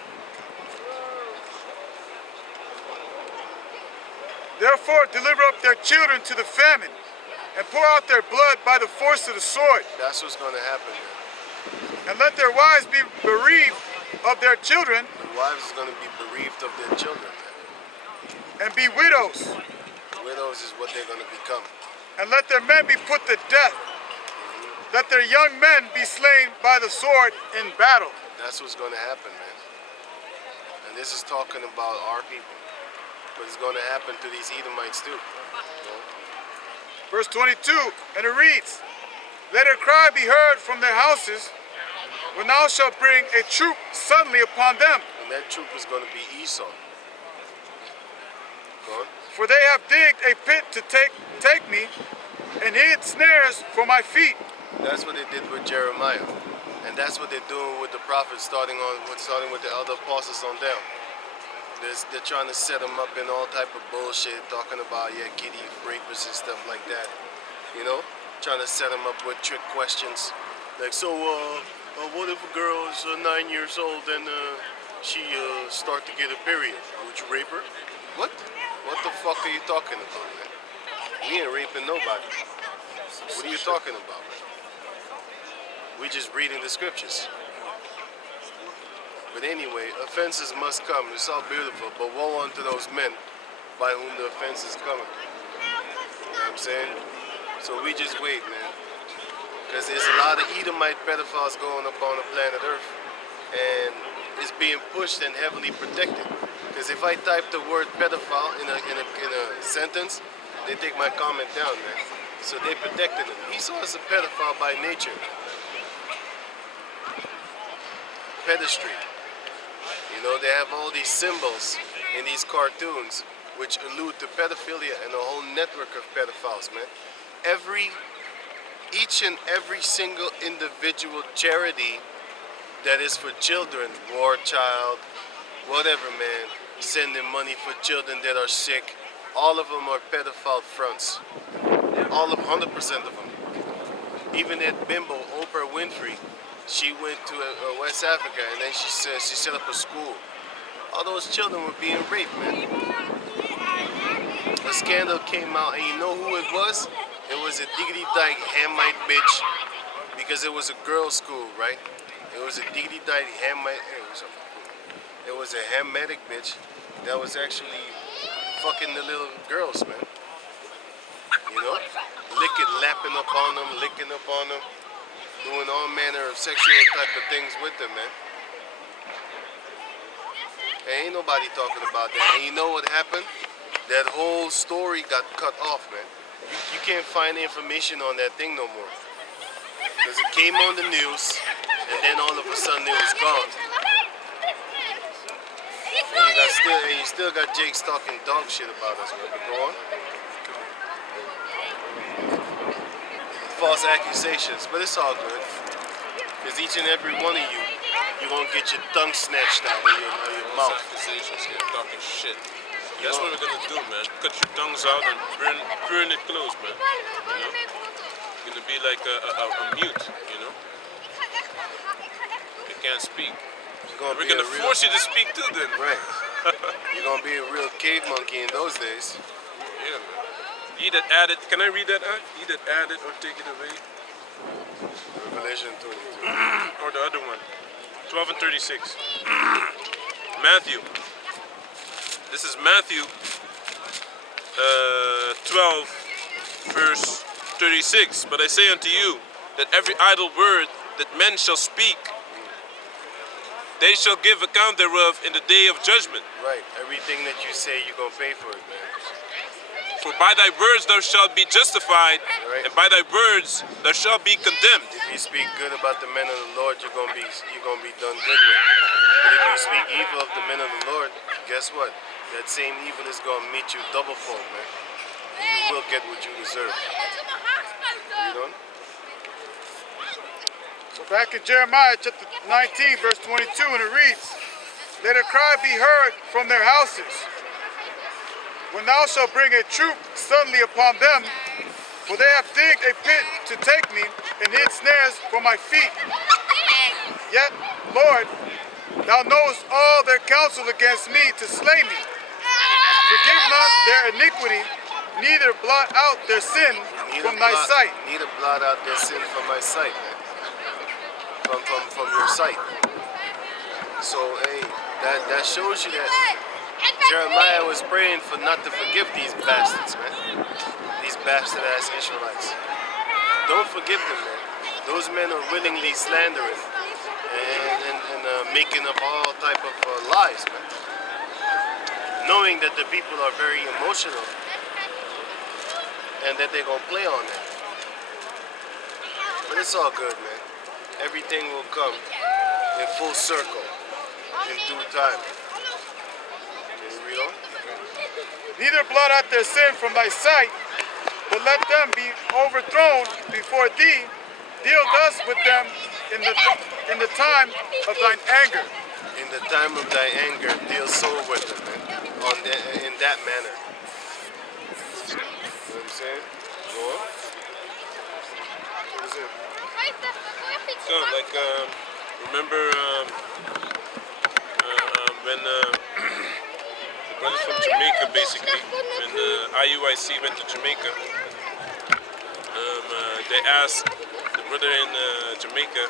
Therefore deliver up their children to the famine, and pour out their blood by the force of the sword. That's what's going to happen, man. And let their wives be bereaved of their children, The wives is going to be bereaved of their children, man. and be widows. Widows is what they're going to become. And let their men be put to death. Let their young men be slain by the sword in battle. That's what's going to happen, man. And this is talking about our people. But it's going to happen to these Edomites too. You know? Verse 22, and it reads, let her cry be heard from their houses, when thou shalt bring a troop suddenly upon them. And that troop is going to be Esau. Go on. For they have digged a pit to take me, and hid snares for my feet. That's what they did with Jeremiah. And that's what they're doing with the prophets, starting with the other apostles on down. They're trying to set them up in all type of bullshit, talking about, kitty rapists and stuff like that. You know? Trying to set them up with trick questions. Like, so, what if a girl is 9 years old and she start to get a period? Would you rape her? What? What the fuck are you talking about, man? We ain't raping nobody. What are you talking about, man? We just reading the scriptures. But anyway, offenses must come. It's all beautiful, but woe unto those men by whom the offense is coming. You know what I'm saying? So we just wait, man. Because there's a lot of Edomite pedophiles going up on the planet Earth. And it's being pushed and heavily protected. Because if I type the word pedophile in a sentence, they take my comment down, man. So they protected him. Esau is a pedophile by nature. Pedestry. You know, they have all these symbols in these cartoons which allude to pedophilia and a whole network of pedophiles, man. Every each and every single individual charity that is for children, War Child, whatever, man, sending money for children that are sick, all of them are pedophile fronts. All of 100% of them. Even that bimbo, Oprah Winfrey, she went to West Africa and then she said she set up a school. All those children were being raped, man. A scandal came out, and you know who it was? It was a diggity dyke Hamite bitch, because it was a girls' school, right? It was a diggity dyke Hamite. It was a Hamitic bitch that was actually fucking the little girls, man. You know, lapping up on them, licking up on them, doing all manner of sexual type of things with them, man. Ain't nobody talking about that. And you know what happened? That whole story got cut off, man. You can't find information on that thing no more. Because it came on the news, and then all of a sudden it was gone. And you still got Jake talking dog shit about us, man. But go on. False accusations, but it's all good. Because each and every one of you, you're going to get your tongue snatched out of your mouth. Accusations, yeah, talking shit. That's what we're gonna do, man. Cut your tongues out and burn it close, man. You know? You're gonna be like a mute, you know? You can't speak. We're gonna force you to speak too, then. Right. You're gonna be a real cave monkey in those days. Yeah, man. He that added, can I read that out? He that added or take it away? Revelation 22. Or the other one. 12 and 36. Matthew. This is Matthew 12, verse 36. But I say unto you that every idle word that men shall speak, they shall give account thereof in the day of judgment. Right. Everything that you say, you're gonna pay for it, man. For by thy words thou shalt be justified, Right. and by thy words thou shalt be condemned. If you speak good about the men of the Lord, you're gonna be done good with. But if you speak evil of the men of the Lord, guess what? That same evil is gonna meet you double fold, man. And you will get what you deserve. You know? So back in Jeremiah chapter 19, verse 22, and it reads, "Let a cry be heard from their houses, when thou shalt bring a troop suddenly upon them, for they have digged a pit to take me, and hid snares for my feet. Yet, Lord, thou knowest all their counsel against me to slay me. Forgive not their iniquity, neither blot out their sin from thy sight." Neither blot out their sin from my sight, man. From your sight. So hey, that shows you that Jeremiah was praying for not to forgive these bastards, man. These bastard ass Israelites. Don't forgive them, man. Those men are willingly slandering and making up all type of lies, man. Knowing that the people are very emotional and that they're gonna play on that. But it's all good, man. Everything will come in full circle in due time. Can you read on? "Neither blot out their sin from thy sight, but let them be overthrown before thee. Deal thus with them in the time of thine anger." In the time of thy anger, deal so with them, man. In that manner. You know what I'm saying? Go on. What is it? So, like, remember when the brothers from Jamaica, basically, when IUIC went to Jamaica, they asked the brother in Jamaica,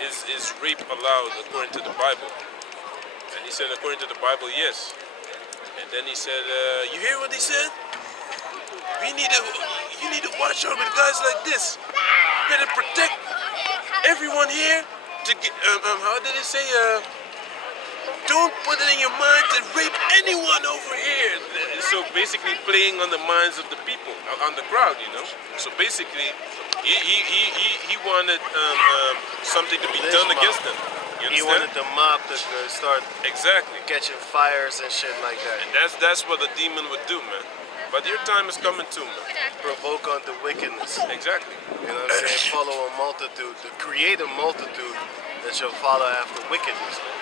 is rape allowed according to the Bible? And he said, according to the Bible, yes. And then he said, you hear what he said? You need to watch out with guys like this. You better protect everyone here to get, how did it say, don't put it in your mind to rape anyone over here. So basically playing on the minds of the people, on the crowd, you know. So basically, he wanted something to be done against them. You understand? He wanted the mob to start exactly catching fires and shit like that. And that's what a demon would do, man. But your time is coming too, man. Provoke unto wickedness. Exactly. You know what I'm saying? Follow a multitude, to create a multitude that shall follow after wickedness, man.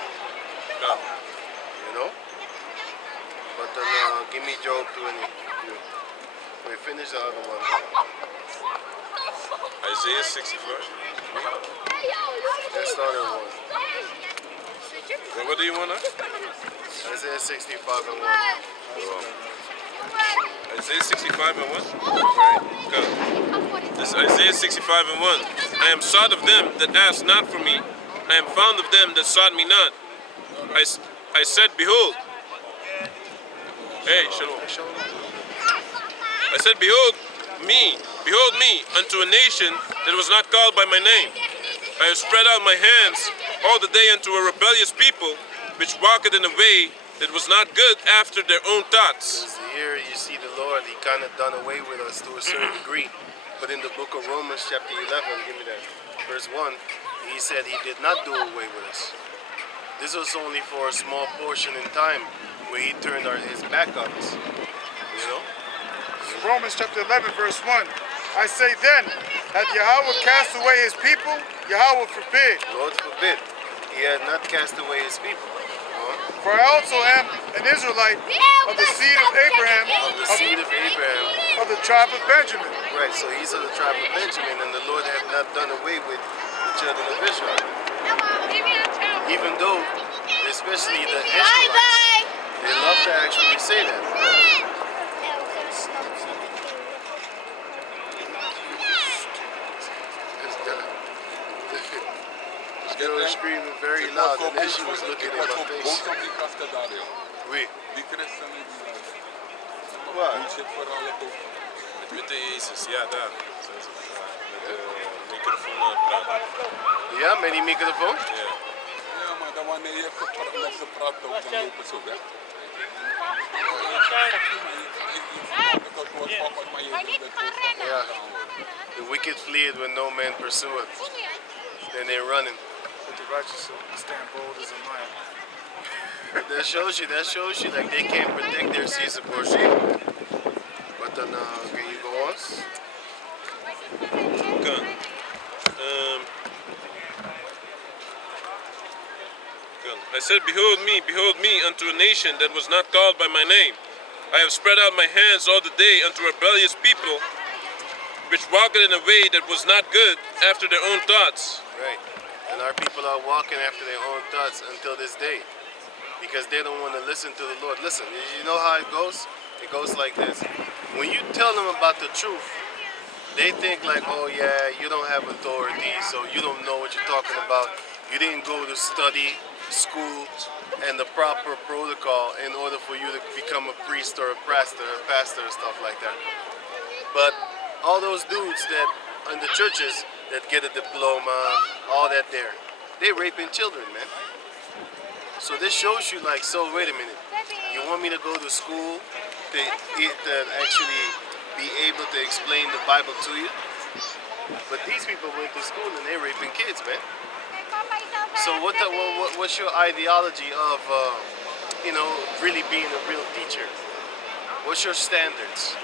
God. You know? But then give me Job 20. We finish the other one. Isaiah 65. Let's start at one. Well, what do you want now? Isaiah 65 and 1. Isaiah 65 and 1? Right. Good. This is Isaiah 65 and 1. I am sought of them that asked not for me. I am found of them that sought me not. I said, behold. Hey, shalom. I said, behold me, unto a nation that was not called by my name. I have spread out my hands all the day unto a rebellious people, which walketh in a way that was not good after their own thoughts. Because here you see the Lord, he kind of done away with us to a certain degree. But in the book of Romans chapter 11, give me that, verse 1, he said he did not do away with us. This was only for a small portion in time where he turned his back on us. You know? Romans chapter 11, verse 1. I say then, hath Yahweh cast away his people? Yahweh forbid. Lord forbid. He had not cast away his people. For I also am an Israelite of the seed of Abraham, Of the seed of Abraham. of the tribe of Benjamin. Right, so he's of the tribe of Benjamin, and the Lord had not done away with the children of Israel. Even though, especially the Israelites, they love to actually say that. They were screaming very loud, and then she was looking in my face. Oui. Wat? Met de Jezus, ja, daar. Met de microfoon praten. Ja, met die microfoon? Ja. Ja, maar dan wanneer je gepraat wordt, dan lopen ze weg. Ja. The wicked fleeth when no man pursueth. Then they're running. But the righteous stand bold as a lion. That shows you like they can't protect their seeds of sheep. But then, can you go on? Good. Good. I said, behold me, unto a nation that was not called by my name. I have spread out my hands all the day unto rebellious people, which walketh in a way that was not good after their own thoughts. Right. And our people are walking after their own thoughts until this day. Because they don't want to listen to the Lord. Listen, you know how it goes? It goes like this. When you tell them about the truth, they think like, oh yeah, you don't have authority, so you don't know what you're talking about. You didn't go to study, school, and the proper protocol in order for you to become a priest or a pastor and stuff like that. But all those dudes that in the churches that get a diploma, all that there, they raping children, man. So this shows you like, so wait a minute, you want me to go to school to actually be able to explain the Bible to you? But these people went to school and they're raping kids, man. So what's your ideology of, really being a real teacher? What's your standards?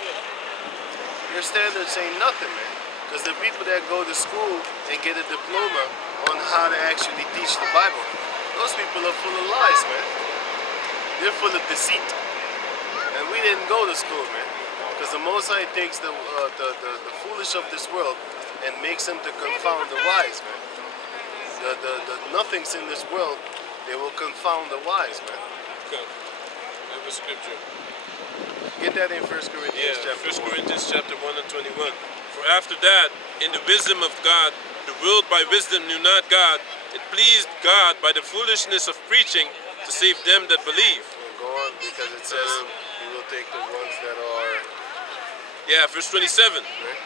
Your standards ain't nothing, man. Because the people that go to school and get a diploma on how to actually teach the Bible, those people are full of lies, man. They're full of deceit. And we didn't go to school, man. Because the Most High takes the foolish of this world and makes them to confound the wise, man. The nothings in this world, they will confound the wise, man. Okay. Have a scripture. Get that in 1 Corinthians Yeah, chapter 1 1. Corinthians chapter 1 and 21. For after that, in the wisdom of God, the world by wisdom knew not God. It pleased God by the foolishness of preaching to save them that believe. Go on, because it says he will take the ones that are... Yeah, verse 27. Right?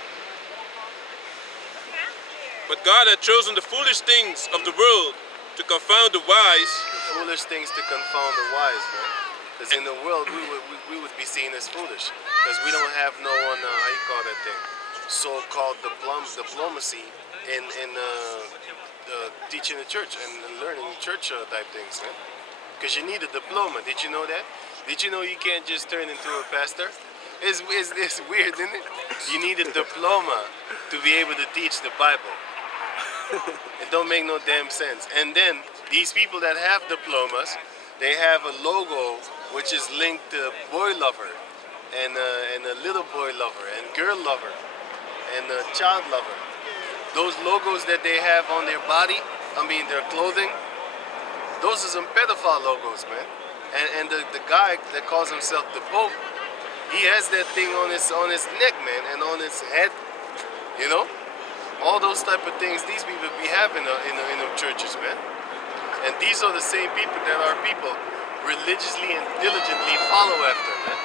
But God had chosen the foolish things of the world to confound the wise. The foolish things to confound the wise, man. Because in the world, we would be seen as foolish. Because we don't have no one, how you call that thing? So-called diplomacy in teaching the church and learning church type things, man. Because you need a diploma. Did you know that? Did you know you can't just turn into a pastor? It's weird, isn't it? You need a diploma to be able to teach the Bible. It don't make no damn sense. And then these people that have diplomas, they have a logo which is linked to boy lover and a little boy lover and girl lover and a child lover. Those logos that they have on their body, their clothing, those are some pedophile logos, man. And the guy that calls himself the Pope, he has that thing on his neck, man, and on his head, you know? All those type of things these people be having in the churches, man. And these are the same people that our people religiously and diligently follow after, man.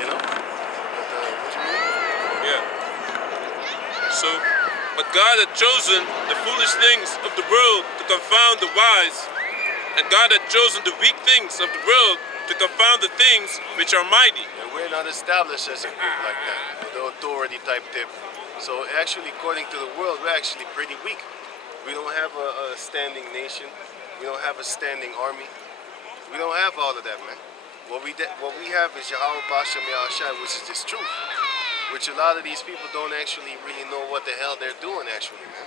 You know? What you mean? Yeah. So, but God had chosen the foolish things of the world to confound the wise, and God had chosen the weak things of the world to confound the things which are mighty. And we're not established as a group like that, the authority type tip. So actually, according to the world, we're actually pretty weak. We don't have a standing nation. We don't have a standing army. We don't have all of that, man. What we have is Yahweh Bashem Yahshai, which is this truth. Which a lot of these people don't actually really know what the hell they're doing, actually, man.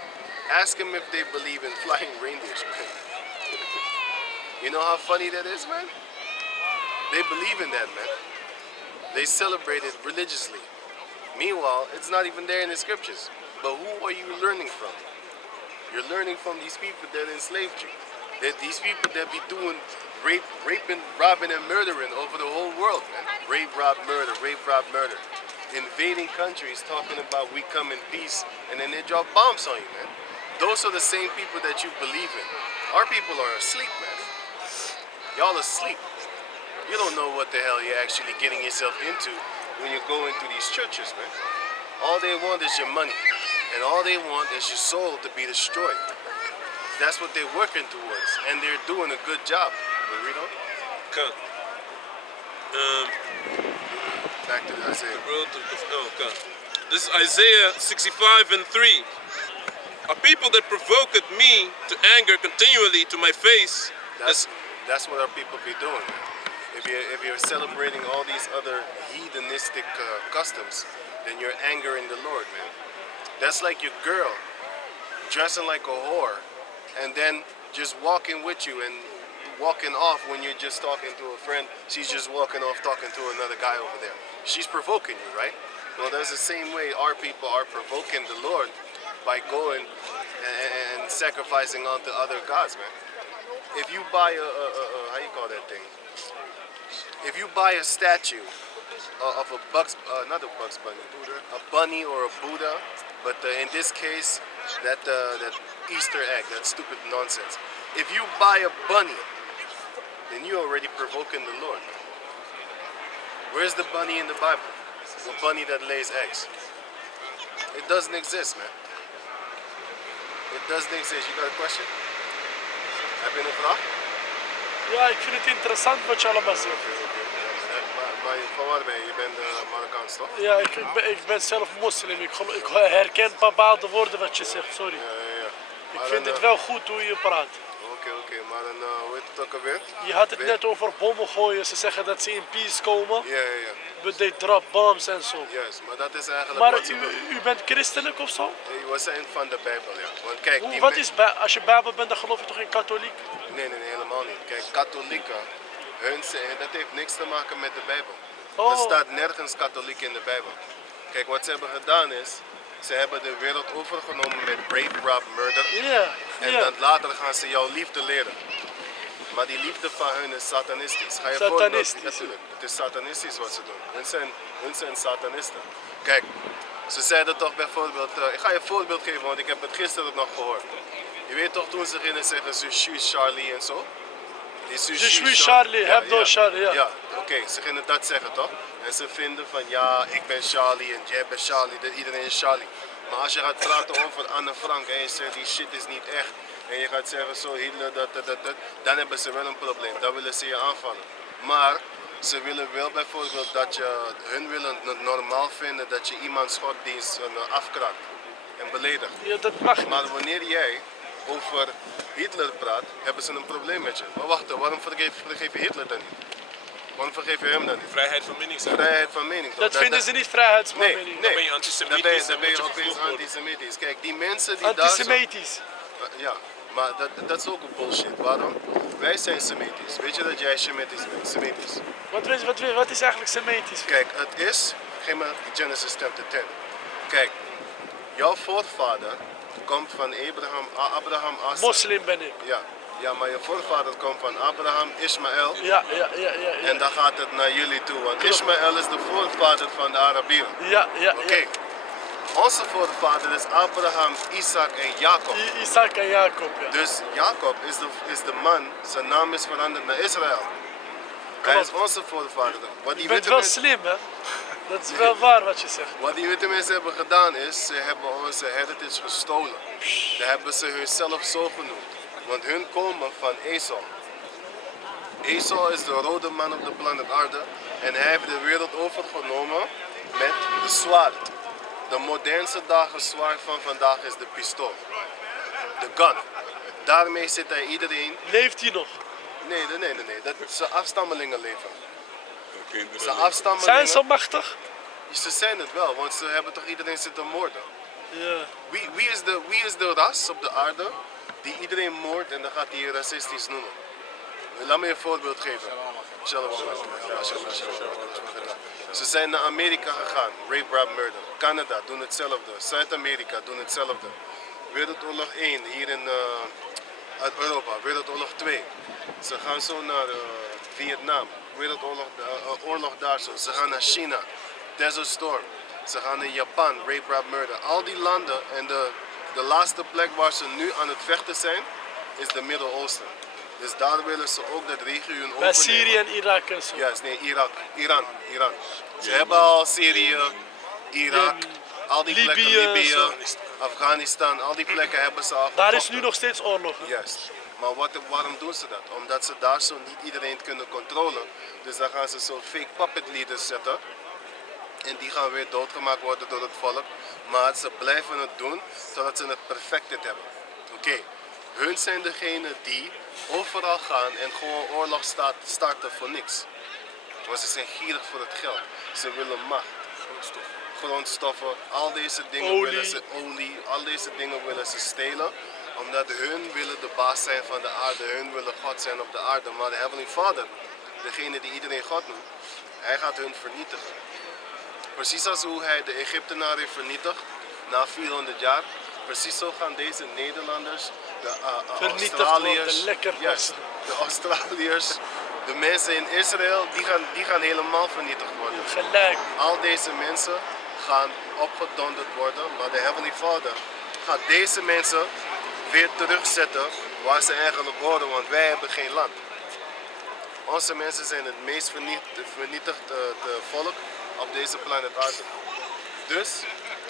Ask them if they believe in flying reindeers, man. You know how funny that is, man? They believe in that, man. They celebrate it religiously. Meanwhile, it's not even there in the scriptures. But who are you learning from? You're learning from these people that enslaved you. That these people that be doing raping, robbing, and murdering over the whole world, man. Rape, rob, murder. Invading countries, talking about we come in peace, and then they drop bombs on you, man. Those are the same people that you believe in. Our people are asleep, man. Y'all asleep. You don't know what the hell you're actually getting yourself into when you're going to these churches, man. All they want is your money, and all they want is your soul to be destroyed. That's what they're working towards, and they're doing a good job. But read on. Come. Back to Isaiah. Come. This is Isaiah 65 and 3. A people that provoked me to anger continually to my face. That's what our people be doing. If you're celebrating all these other hedonistic customs, then you're angering the Lord, man. That's like your girl dressing like a whore and then just walking with you and walking off when you're just talking to a friend. She's just walking off talking to another guy over there. She's provoking you, right? Well, that's the same way our people are provoking the Lord by going and sacrificing onto other gods, man. If you buy a how you call that thing? If you buy a statue of a not a Bugs Bunny, a bunny or a Buddha, but in this case, that Easter egg, that stupid nonsense. If you buy a bunny, then you're already provoking the Lord. Where's the bunny in the Bible? The bunny that lays eggs. It doesn't exist, man. It doesn't exist. You got a question? Heb je een vraag? Ja, ik vind het interessant wat je allemaal zegt. Maar van waar ben je? Je bent Marokkaans, toch? Ja, ik ben zelf moslim. Ik herken bepaalde woorden wat je zegt, sorry. Ja. Ik vind het wel goed hoe je praat. Oké. Maar dan, hoe heet het ook alweer? Je had het net over bommen gooien. Ze zeggen dat ze in peace komen. Ja. But they drop bombs en zo. Juist, maar dat is eigenlijk Maar wat ze doen. u bent christelijk of zo? We zijn van de Bijbel, ja. Want kijk, Als je Bijbel bent, dan geloof je toch in katholiek? Nee, helemaal niet. Kijk, katholieken, dat heeft niks te maken met de Bijbel. Oh. Er staat nergens katholiek in de Bijbel. Kijk, wat ze hebben gedaan is, ze hebben de wereld overgenomen met rape, rob, murder. Ja. En dan later gaan ze jouw liefde leren. Maar die liefde van hun is satanistisch. Ga je Satanistisch? Natuurlijk. Het is satanistisch wat ze doen. Hun zijn satanisten. Kijk, ze zeiden toch bijvoorbeeld... ik ga je een voorbeeld geven, want ik heb het gisteren nog gehoord. Je weet toch toen ze gingen zeggen, je suis Charlie en zo? Je suis Charlie, hebdo Charlie, ja. Ja, oké, ze gingen dat zeggen toch? En ze vinden van ja, ik ben Charlie en jij bent Charlie, iedereen is Charlie. Maar als je gaat praten over Anne Frank en je zegt die shit is niet echt. En je gaat zeggen zo Hitler, dat, dan hebben ze wel een probleem. Dan willen ze je aanvallen. Maar ze willen wel bijvoorbeeld dat hun willen het normaal vinden dat je iemand godsdienst afkraakt en beledigt. Ja, dat mag niet. Maar wanneer jij over Hitler praat, hebben ze een probleem met je. Maar wacht, waarom vergeef je Hitler dan niet? Waarom vergeef je hem dan niet? Vrijheid van meningsuiting. Vrijheid van mening. toch? Dat vinden ze niet vrijheidsmening. Nee, nee. Dan ben je antisemitisch, Dan ben je dan moet je opeens vervolgd worden. antisemitisch. Kijk, die mensen die daar zo... Antisemitisch. Ja, maar dat is ook een bullshit. Waarom? Wij zijn semitisch. Weet je dat jij semitisch bent? Semitisch. Wat is eigenlijk semitisch? Kijk, het is... Geef me Genesis chapter 10. Kijk, jouw voorvader komt van Abraham, Isaac. Moslim ben ik. Ja, maar je voorvader komt van Abraham, Ismaël. Ja. En dan gaat het naar jullie toe. Want Ismaël is de voorvader van de Arabieren. Ja. Oké. Onze voorvader is Abraham, Isaac en Jacob. Isaac en Jacob, ja. Dus Jacob is de man, zijn naam is veranderd naar Israël. Hij is onze voorvader. Je bent wel slim, hè? Dat is wel waar wat je zegt. Wat die witte mensen hebben gedaan is, ze hebben onze heritage gestolen. Dat hebben ze hunzelf zo genoemd. Want hun komen van Esau. Esau is de rode man op de planeet aarde. En hij heeft de wereld overgenomen met de zwaard. De modernste dagen zwaard van vandaag is de pistool. De gun. Daarmee zit hij iedereen... Leeft hij nog? Nee. Dat zijn afstammelingen leven. Kinderen. Zijn afstammelingen... Zijn ze machtig? Ze zijn het wel, want ze hebben toch iedereen zitten moorden. Ja. Wie is de ras op de aarde die iedereen moordt en dan gaat hij racistisch noemen? Laat me je een voorbeeld geven. Ze zijn naar Amerika gegaan, rape, rap, murder. Canada doen hetzelfde, Zuid-Amerika doen hetzelfde. Wereldoorlog 1 hier in uit Europa, Wereldoorlog 2. Ze gaan zo naar Vietnam, oorlog daar zo. Ze gaan naar China, Desert Storm. Ze gaan naar Japan, rape, rap, murder. Al die landen en de laatste plek waar ze nu aan het vechten zijn, is de Midden-Oosten. Dus daar willen ze ook dat regio overnemen. Bij Syrië en Irak en zo. Juist, nee, Iran. Ze hebben al Syrië, Irak, al die plekken, Libië, Libië, zo. Afghanistan, al die plekken hebben ze al Daar is gevochten. nu nog steeds oorlog. Hè? Juist. Maar waarom doen ze dat? Omdat ze daar zo niet iedereen kunnen controleren. Dus dan gaan ze zo'n fake puppet leaders zetten. En die gaan weer doodgemaakt worden door het volk. Maar ze blijven het doen totdat ze het perfected hebben. Oké. Hun zijn degene die overal gaan en gewoon oorlog starten voor niks. Want ze zijn gierig voor het geld. Ze willen macht. Grondstoffen, al deze dingen Olie. willen ze, olie, al deze dingen willen ze stelen. Omdat hun willen de baas zijn van de aarde. Hun willen God zijn op de aarde. Maar de Heavenly Father, degene die iedereen God noemt, hij gaat hun vernietigen. Precies als hoe hij de Egyptenaren heeft vernietigd na 400 jaar. Precies zo gaan deze Nederlanders, de Vernietigd Australiërs, worden, lekker juist, de Australiërs, de mensen in Israël, die gaan helemaal vernietigd worden. Gelijk. Al deze mensen gaan opgedonderd worden, maar de Heavenly Father gaat deze mensen weer terugzetten waar ze eigenlijk horen, want wij hebben geen land. Onze mensen zijn het meest vernietigde volk op deze planeet aarde. Dus,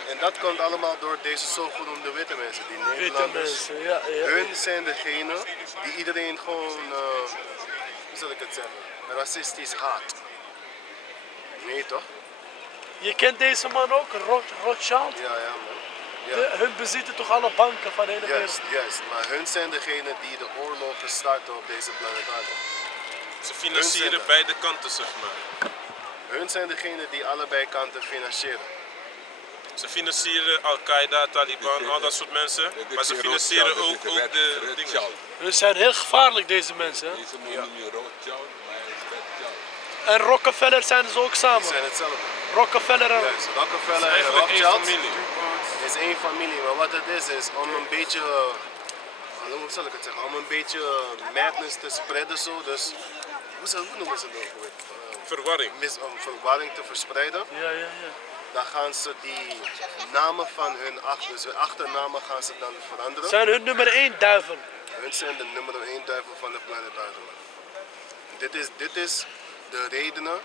en dat komt allemaal door deze zogenoemde witte mensen, die Witte Nederlanders. mensen, ja. Hun zijn degene die iedereen gewoon, hoe zal ik het zeggen, racistisch haat. Nee toch? Je kent deze man ook, Rothschild? Ja, man. Ja. Hun bezitten toch alle banken van de hele wereld? Juist. Maar hun zijn degene die de oorlogen starten op deze planeet aarde. Ze financieren beide kanten, zeg maar. Hun zijn degene die allebei kanten financieren. Ze financieren Al-Qaeda, Taliban, al dat soort mensen. Maar ze financieren ook de dingen. Hun zijn heel gevaarlijk, deze mensen. Hè? Deze man noem je Rothschild, maar hij is Rothschild. En Rockefeller zijn ze ook Ze samen. zijn hetzelfde. Rockefeller en... Juist. Rockefeller en Eigenlijk één Rothschild familie. is één familie. Maar wat het is om een beetje, hoe zal ik het zeggen, om een beetje madness te spreiden zo. Dus, hoe noemen ze het ook? Verwarring. Om verwarring te verspreiden. Ja. Dan gaan ze die namen van dus hun achternamen gaan ze dan veranderen. Zijn hun nummer 1 duivel. Hun zijn de nummer 1 duivel van de planeet aarde. Dit is de redenen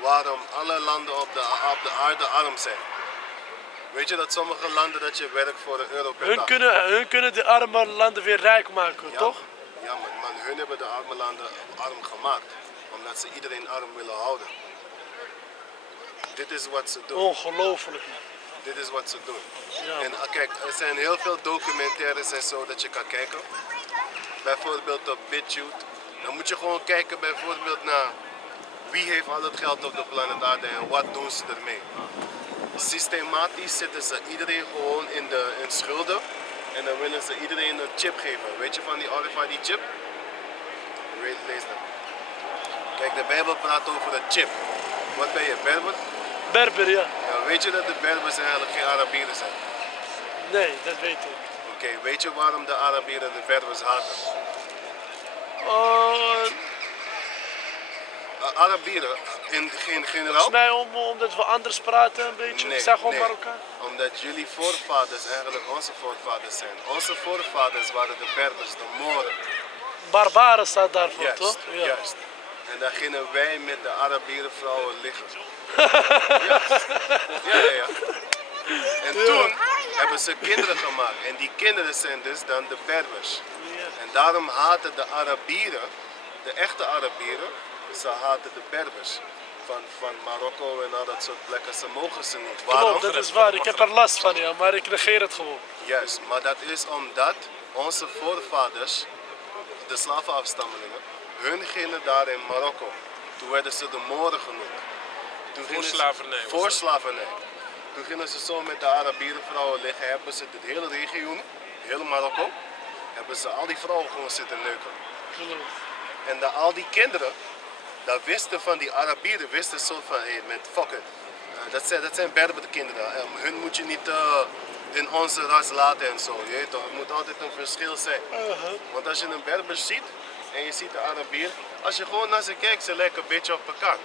waarom alle landen op de aarde arm zijn. Weet je dat sommige landen dat je werkt voor €1 per dag. Hun kunnen de arme landen weer rijk maken, Ja, toch? Ja, maar hun hebben de arme landen arm gemaakt. Omdat ze iedereen arm willen houden. Dit is wat ze doen. Ongelooflijk, man. Dit is wat ze doen. Ja, En kijk, er zijn heel veel documentaires en zo dat je kan kijken. Bijvoorbeeld op BitChute. Dan moet je gewoon kijken bijvoorbeeld naar wie heeft al het geld op de planeet aarde en wat doen ze ermee? Systematisch zetten ze iedereen gewoon in schulden en dan willen ze iedereen een chip geven. Weet je van die RFID chip? Lees dat. Kijk, de Bijbel praat over een chip. Wat ben je, Berber? Berber, ja. Ja, weet je dat de Berbers eigenlijk geen Arabieren zijn? Nee, dat weet ik. Oké, weet je waarom de Arabieren de Berbers haten? Arabieren in generaal? Volgens mij omdat we anders praten een beetje. Nee, Ik zeg gewoon nee. Marokkaan. Omdat jullie voorvaders eigenlijk onze voorvaders zijn. Onze voorvaders waren de Berbers, de Moren. Barbaren staat daarvoor, Juist, toch? Ja. juist. En dan gingen wij met de Arabieren vrouwen liggen. Ja. En toen hebben ze kinderen gemaakt. En die kinderen zijn dus dan de Berbers. En daarom haten de Arabieren, de echte Arabieren, ze haten de Berbers. Van Marokko en al dat soort plekken. Ze mogen ze niet. Waarom? Klopt, dat is waar. Ik heb er last van, ja, maar ik negeer het gewoon. Juist, maar dat is omdat onze voorvaders, de slavenafstammelingen, hun gingen daar in Marokko. Toen werden ze de Moren genoemd. Toen gingen ze- slavernij was Voor dat. slavernij. Toen gingen ze zo met de Arabieren vrouwen liggen. Hebben ze dit hele region, heel Marokko, hebben ze al die vrouwen gewoon zitten neuken. En dan al die kinderen, dat wisten van die Arabieren, wisten zo van, hé, met fuck it. Dat zijn Berbere kinderen. Hun moet je niet in onze ras laten en zo. Je weet toch, het moet altijd een verschil zijn. Want als je een Berber ziet en je ziet de Arabier, als je gewoon naar ze kijkt, ze lijken een beetje op elkaar.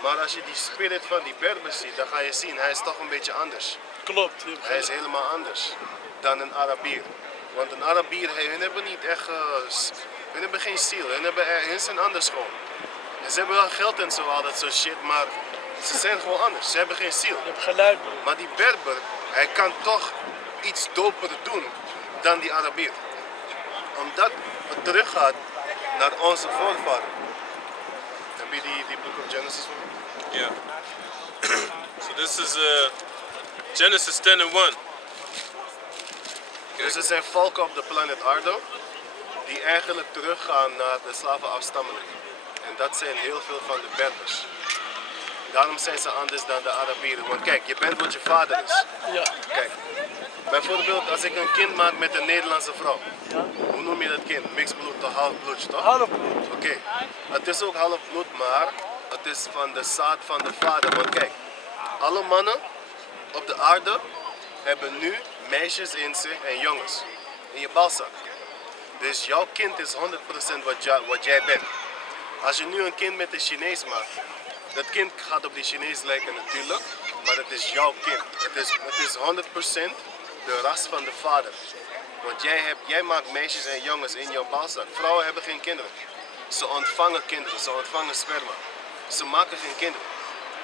Maar als je die spirit van die Berber ziet, dan ga je zien, hij is toch een beetje anders. Klopt. je hebt Hij is gelijk. helemaal anders dan een Arabier. Want een Arabier, hun hebben niet echt, hun hebben geen ziel, hun zijn anders gewoon. En ze hebben wel geld en zo, al dat soort shit, maar ze zijn gewoon anders. Ze hebben geen ziel. Je hebt gelijk, bro. Maar die Berber, hij kan toch iets doper doen dan die Arabier. Omdat het teruggaat naar onze voorvader. Heb je die Book of Genesis voor me? Yeah. So this is Genesis 10 and 1. Dus er zijn volken op de planeet Aarde die eigenlijk teruggaan naar de slavenafstammelingen. En dat zijn heel veel van de Berbers. Daarom zijn ze anders dan de Arabieren. Want kijk, je bent wat je vader is. Ja. Kijk, bijvoorbeeld als ik een kind maak met een Nederlandse vrouw. Hoe noem je dat kind? Mixbloed of halfbloed, toch? Half bloed. Oké, het is ook halfbloed, maar het is van de zaad van de vader. Want kijk, alle mannen op de aarde hebben nu meisjes in zich en jongens in je balzak. Dus jouw kind is 100% wat jij bent. Als je nu een kind met een Chinees maakt, dat kind gaat op die Chinees lijken natuurlijk, maar het is jouw kind. Het is 100% de ras van de vader. Want jij maakt meisjes en jongens in jouw balzak. Vrouwen hebben geen kinderen. Ze ontvangen kinderen, ze ontvangen sperma. Ze maken geen kinderen.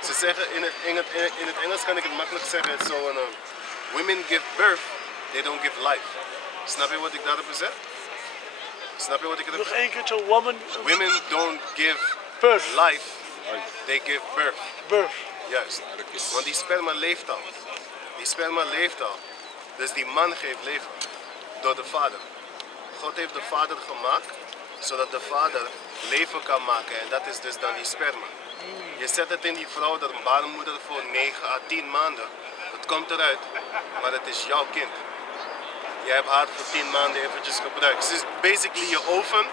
Ze zeggen in het Engels kan ik het makkelijk zeggen, het is zo een women give birth, they don't give life. Snap je wat ik daarop zeg? Snap je wat ik erop Nog zeg? één keertje, woman. Women don't give Birth. life, they give birth. Birth. Juist. Want die sperma leeft al. Die sperma leeft al. Dus die man geeft leven. Door de vader. God heeft de vader gemaakt, zodat de vader leven kan maken. En dat is dus dan die sperma. Je zet het in die vrouw, de baarmoeder, voor 9 à 10 maanden. Het komt eruit, maar het is jouw kind. Jij hebt haar voor 10 maanden eventjes gebruikt. Het is basically je oven,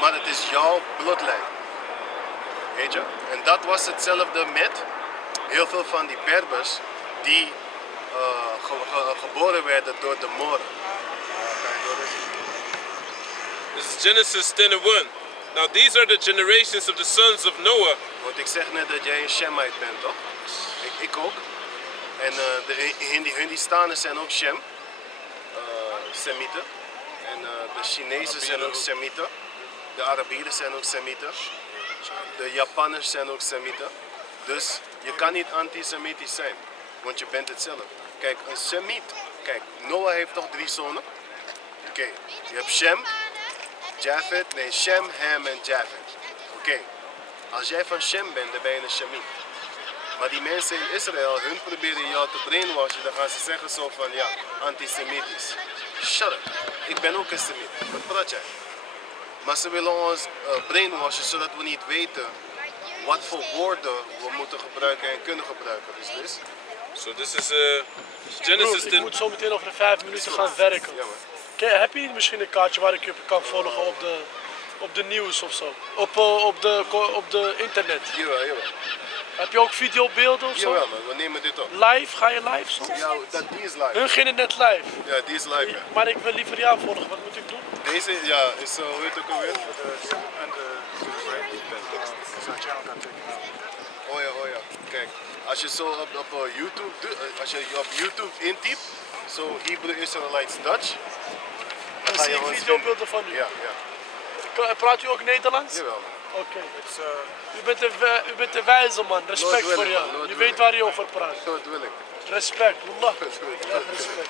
maar het is jouw bloedlijn. Weet je? En dat was hetzelfde met heel veel van die Berbers die geboren werden door de Moren. This is Genesis 10 and 1. Now these are the generations of the sons of Noah. Want ik zeg net dat jij een Shemite bent, toch? Ik ook. En de Hindistanen zijn ook Shem, Semieten. En de Chinezen zijn ook Semieten. De Arabieren zijn ook Semieten. De Japanners zijn ook Semieten. Dus je kan niet antisemitisch zijn, want je bent het zelf. Kijk, een Semiet. Kijk, Noah heeft toch 3 zonen? Oké, je hebt Shem, Shem, Ham en Japhet. Oké, als jij van Shem bent, dan ben je een Shemiet. Maar die mensen in Israël, hun proberen jou te brainwashen, dan gaan ze zeggen zo van ja, antisemitisch. Shut up, ik ben ook een Semiet. Wat praat jij? Maar ze willen ons brainwashen zodat we niet weten wat voor woorden we moeten gebruiken en kunnen gebruiken. Dus So this is Bro, Genesis ik 10. moet zo meteen over 5 minuten gaan werken. Ja, man. Heb je niet misschien een kaartje waar ik je kan volgen op de nieuws of zo? Op de internet. Jawel, jawel. Heb je ook videobeelden of zo? Jawel man, we nemen dit op. Live? Ga je live soms? Ja, die is live. Hun gingen net live. Ja, die is live. Ja. Maar ik wil liever jou volgen. Wat moet ik doen? Deze, ja, is hoe heet het ook alweer? Zijn channel got taken out. Oh ja. Kijk, als je zo op YouTube, als je op YouTube intypt, zo Hebrew Israelites Dutch. Dan ga zie je ik ons videobeelden van u. Ja. Praat u ook Nederlands? Jawel. Oké. U bent een wijze man. Respect Nooit voor willen, jou. nooit Je willen. weet waar je over praat. Dat wil ik. Respect, wallah. Echt respect.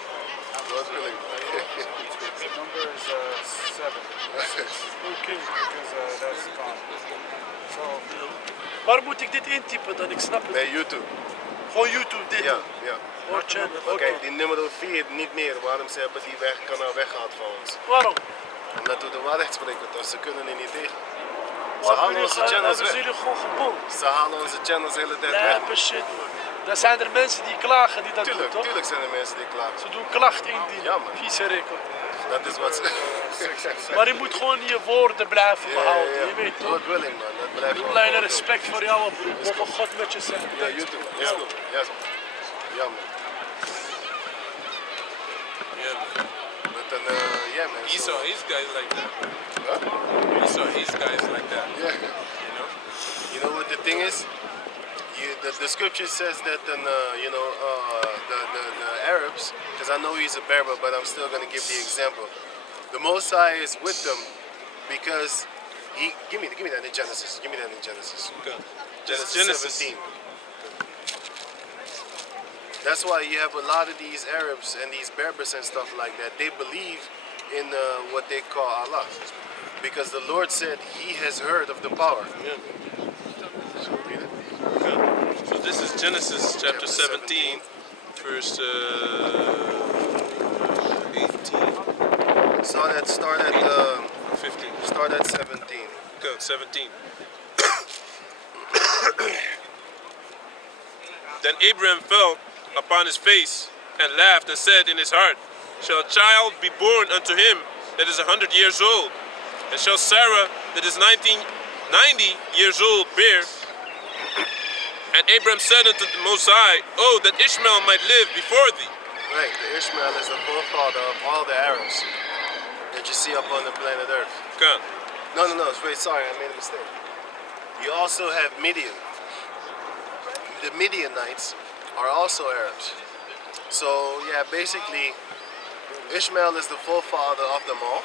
Dat wil ik. The number is 7. Oké. Because that's gone. So Waar moet ik dit intypen dan? Ik snap het. Bij YouTube. Gewoon YouTube dit. Ja. Oh, channel. Oké. Kijk, die nummer 4 niet meer. Waarom ze hebben die kanaal weggehaald van ons? Waarom? Omdat we de waarheid spreken, dus ze kunnen er niet tegen. Ze Waarom halen onze channels hebben ze weg. jullie gewoon gebonden? Ze halen onze channels de hele tijd weg. Lijpe shit man. Dan zijn er mensen die klagen die dat doen toch? Tuurlijk zijn er mensen die klagen. Ze doen klachten indienen. Ja, man. Vieze record. Dat is wat ze... Maar je moet gewoon je woorden blijven behouden. Je weet toch? Dat wil ik man, dat blijft gewoon. Alleen respect voor jou, broer. Mogen God met je zijn. Ja, YouTube, is goed. Ja, ja man. Yeah, man. But then, yeah man. He so- saw his guys like that. Huh? He saw his guys like that. Yeah. You know? You know what the thing is? The scripture says that, the Arabs, because I know he's a Berber, but I'm still going to give the example. The Most High is with them because he give me that in Genesis. Give me that in Genesis. Okay. Genesis 17. That's why you have a lot of these Arabs and these Berbers and stuff like that. They believe in what they call Allah, because the Lord said He has heard of the power. Yeah. So read it. Okay. So this is Genesis chapter 17, verse 18, Start at 15. start at 17. Go, 17. Then Abraham fell upon his face and laughed and said in his heart, Shall a child be born unto him that is 100 years old? And shall Sarah that is 90 years old bear? And Abraham said unto the Most High, Oh, that Ishmael might live before thee. Right, the Ishmael is the forefather of all the Arabs that you see up on the planet Earth. Come. No, wait, sorry, I made a mistake. You also have Midian. The Midianites are also Arabs. So, yeah, basically, Ishmael is the forefather of them all.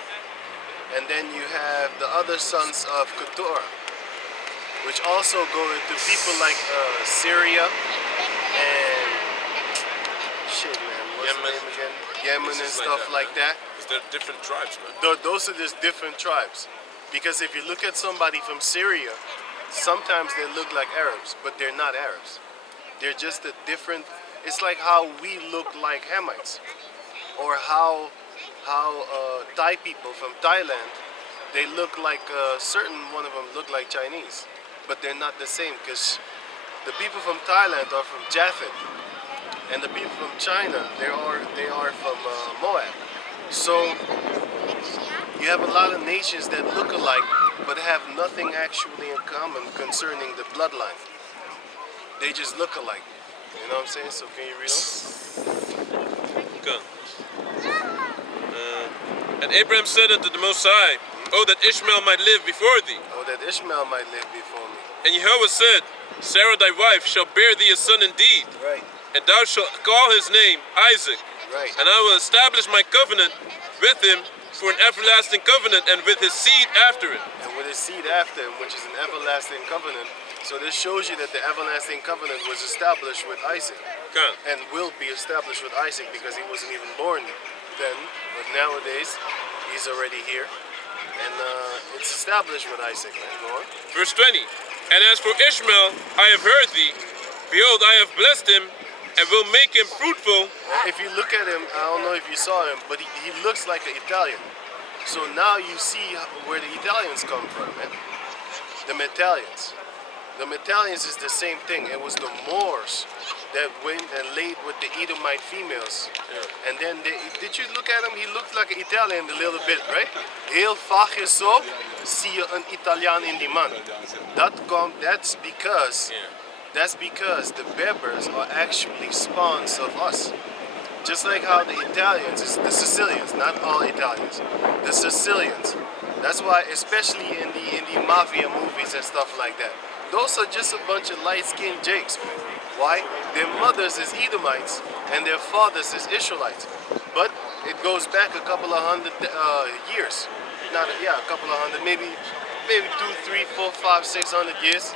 And then you have the other sons of Keturah, which also go into people like Syria and shit, man, what's Yemen. the name again? Yemen and Places like stuff that, like that. Because they're different tribes, man. Those are just different tribes. Because if you look at somebody from Syria, sometimes they look like Arabs, but they're not Arabs. They're just a different. It's like how we look like Hamites, or how Thai people from Thailand, they look like certain one of them look like Chinese, but they're not the same because the people from Thailand are from Japhet, and the people from China they are from Moab. So you have a lot of nations that look alike but have nothing actually in common concerning the bloodline. They just look alike. You know what I'm saying? So can you read on? Go. And Abraham said unto the Most High, Oh, that Ishmael might live before thee. Oh, that Ishmael might live before me. And Jehovah said, Sarah thy wife shall bear thee a son indeed, Right, and thou shalt call his name Isaac. right. And I will establish my covenant with him for an everlasting covenant, and with his seed after it. And with his seed after him, which is an everlasting covenant. So this shows you that the everlasting covenant was established with Isaac Come. and will be established with Isaac because he wasn't even born then. But nowadays, he's already here. And it's established with Isaac, man. Go on. Verse 20. And as for Ishmael, I have heard thee. Behold, I have blessed him, and will make him fruitful. If you look at him, I don't know if you saw him, but he looks like an Italian. So now you see where the Italians come from, man. The Italians. The Italians is the same thing. It was the Moors that went and laid with the Edomite females. And then did you look at him? He looked like an Italian a little bit, right? Heel vaag is zo, zie je een Italiaan in die man. That's because the Berbers are actually spawns of us. Just like how the Italians, is the Sicilians, not all Italians, the Sicilians. That's why, especially in the mafia movies and stuff like that, those are just a bunch of light-skinned Jakes. Why? Their mothers is Edomites and their fathers is Israelites. But it goes back a couple of hundred years. A couple of hundred, maybe 2, 3, 4, 5, 600 years.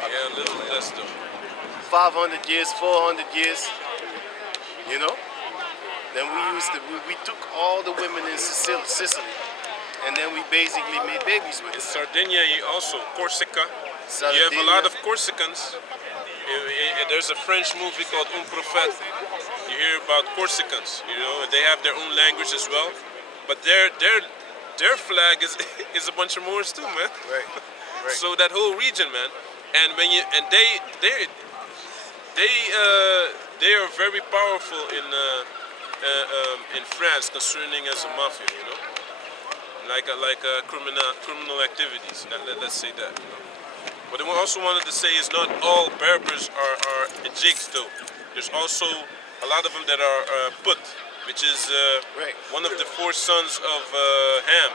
Yeah, a little less though. 500 years, 400 years. You know? Then we took all the women in Sicily, and then we basically made babies with In them. Sardinia, you also Corsica. You have a lot of Corsicans. There's a French movie called Un Prophète. You hear about Corsicans. You know, they have their own language as well, but their flag is is a bunch of Moors too, man. Right. So that whole region, man, and when you and they are very powerful in France concerning as a mafia, you know, like criminal activities. Let's say that. You know? What I also wanted to say is not all Berbers are Jigs though. There's also a lot of them that are Put, which is one of the 4 sons of Ham.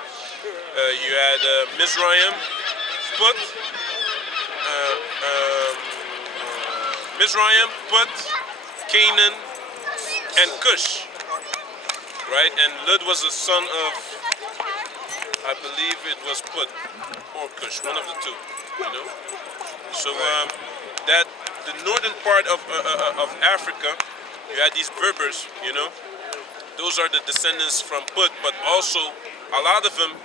You had Mizraim, Put, Mizraim, Put, Canaan, and Cush. Right? And Lud was a son of, I believe it was Put or Cush, one of the two. You know, so that the northern part of Africa, you had these Berbers. You know, those are the descendants from Put, but also a lot of them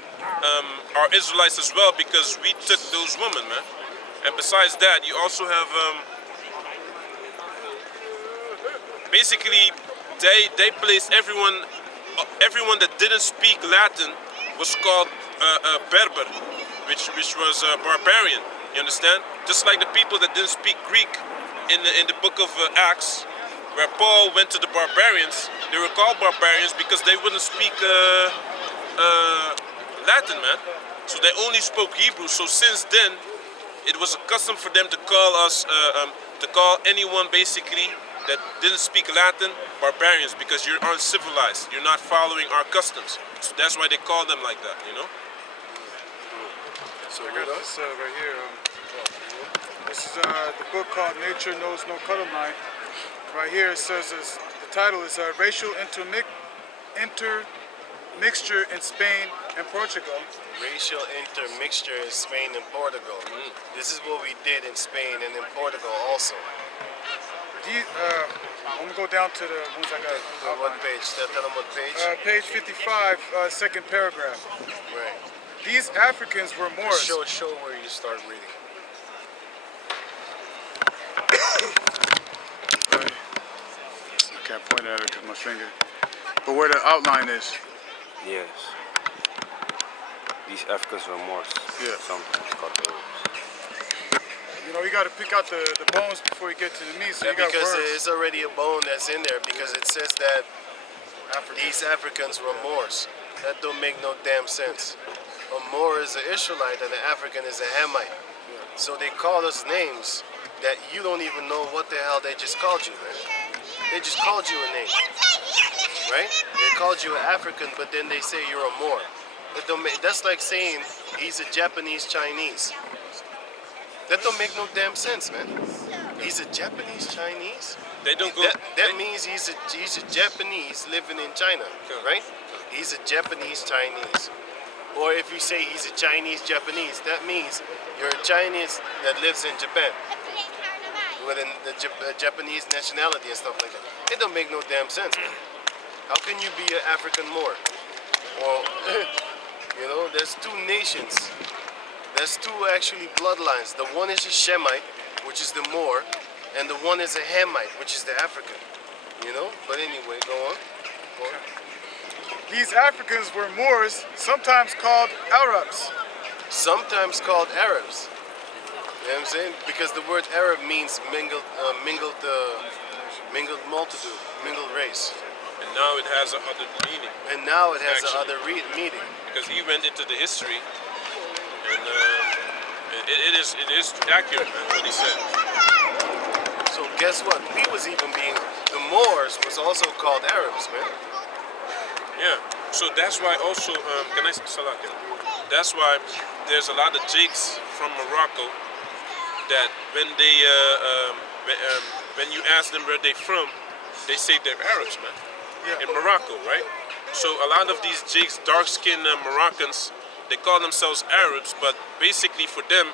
are Israelites as well because we took those women, man. And besides that, you also have basically they placed everyone that didn't speak Latin was called Berber. Which was barbarian, you understand? Just like the people that didn't speak Greek in the book of Acts, where Paul went to the barbarians, they were called barbarians because they wouldn't speak Latin, man. So they only spoke Hebrew. So since then, it was a custom for them to call us, to call anyone basically that didn't speak Latin barbarians because you're uncivilized. You're not following our customs. So that's why they call them like that, you know? So I got this right here. This is the book called Nature Knows No Color Line. Right here it says the title is Racial Intermixture in Spain and Portugal. Racial intermixture in Spain and Portugal. This is what we did in Spain and in Portugal also. I'm going to go down to the ones I got. What page? Tell them what page? Page 55, second paragraph. Right. These Africans were Moors. Show where you start reading. I can't point at it with my finger. But where the outline is. Yes. These Africans were Moors. Yeah. Sometimes called the You know, you got to pick out the bones before you get to the meat. So you got because words. it's already a bone that's in there because it says that these Africans were Moors. That don't make no damn sense. A Moor is an Israelite and an African is a Hamite. So they call us names that you don't even know what the hell they just called you, man. They just called you a name, right? They called you an African, but then they say you're a Moor. That's like saying he's a Japanese Chinese. That don't make no damn sense, man. He's a Japanese Chinese? They don't go. That means he's a Japanese living in China, right? He's a Japanese Chinese. Or if you say he's a Chinese Japanese, that means you're a Chinese that lives in Japan. Within the Japanese nationality and stuff like that. It don't make no damn sense, man. How can you be an African Moor? Well, you know, there's 2 nations. There's 2 actually bloodlines. The one is a Shemite, which is the Moor, and the one is a Hamite, which is the African. You know? But anyway, go on. These Africans were Moors, sometimes called Arabs. Sometimes called Arabs. You know what I'm saying? Because the word Arab means mingled multitude, mingled race. And now it has another meaning And now it has Actually. another meaning. because he went into the history, and it is accurate, man, what he said. So guess what? We was even being, the Moors was also called Arabs, man. Yeah. So that's why also, can I Salakia? That's why there's a lot of Jakes from Morocco that when they when you ask them where they from, they say they're Arabs, man. Yeah. In Morocco, right? So a lot of these Jakes, dark-skinned Moroccans, they call themselves Arabs, but basically for them,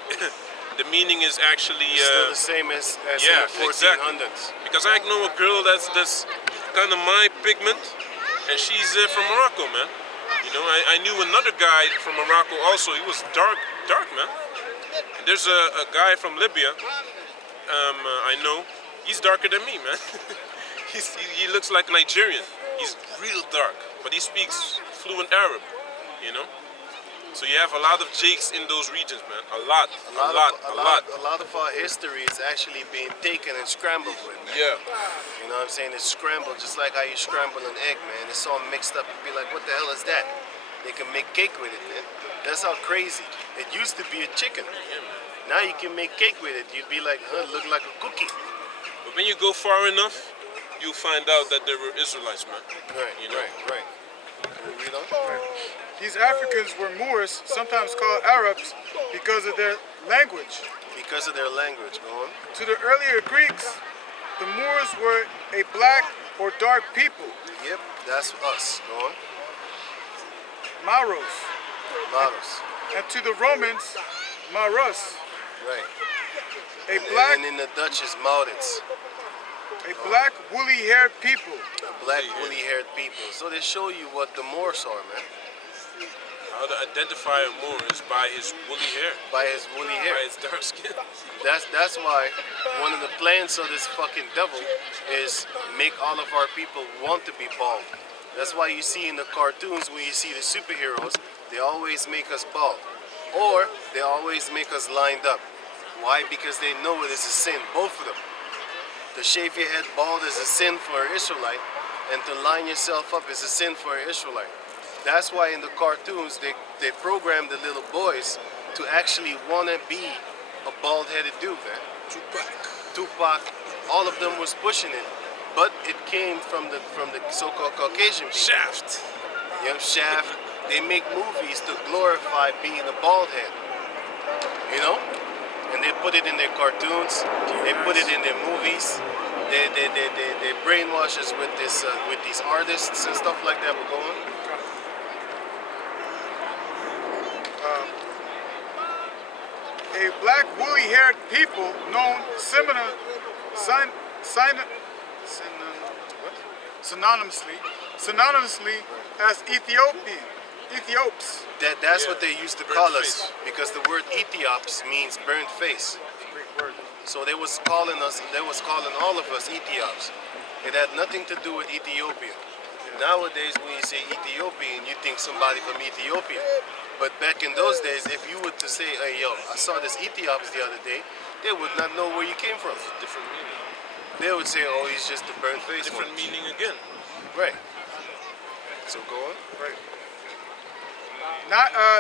the meaning is actually Still the same as yeah, in the 1400s. because I know a girl that's kind of my pigment, and she's from Morocco, man. You know, I knew another guy from Morocco also. He was dark, man. And there's a guy from Libya. I know. He's darker than me, man. He looks like Nigerian. He's real dark, but he speaks fluent Arab. You know. So you have a lot of Jakes in those regions, man. A lot. A lot of our history is actually being taken and scrambled with, man. Yeah. You know what I'm saying? It's scrambled just like how you scramble an egg, man. It's all mixed up. You'd be like, what the hell is that? They can make cake with it, man. That's how crazy. It used to be a chicken. Now you can make cake with it. You'd be like, huh, look like a cookie. But when you go far enough, you'll find out that there were Israelites, man. Right, You know? right. Can we read on? These Africans were Moors, sometimes called Arabs, because of their language. Because of their language, go on. To the earlier Greeks, the Moors were a black or dark people, Yep, that's us. Go on. Maros. Maros. And to the Romans, Maros, Right. a black, And in the Dutch is Maurits. woolly-haired people. Black woolly-haired people. So they show you what the Moors are, man. How to identify a Moor is by his woolly hair, By his woolly hair. by his dark skin. That's why one of the plans of this fucking devil is make all of our people want to be bald. That's why you see in the cartoons when you see the superheroes, they always make us bald. Or they always make us lined up. Why? Because they know it is a sin, both of them. To shave your head bald is a sin for an Israelite, and to line yourself up is a sin for an Israelite. That's why in the cartoons they program the little boys to actually want to be a bald-headed dude, man. Tupac, all of them was pushing it, but it came from the so-called Caucasian people. Shaft. Shaft. They make movies to glorify being a bald head, you know, and they put it in their cartoons. They put it in their movies. They brainwash us with this with these artists and stuff like that. We're going. A black woolly-haired people known synonymously as Ethiops. That's Yeah. what they used to Burnt call face. us because the word Ethiops means burnt face. Greek word. So they was calling all of us Ethiops. It had nothing to do with Ethiopia. Nowadays, when you say Ethiopian, you think somebody from Ethiopia. But back in those days, if you were to say, hey, yo, I saw this Ethiops the other day, they would not know where you came from. Different meaning. They would say, oh, he's just a burnt face one. Different meaning again. Right. So go on. Right.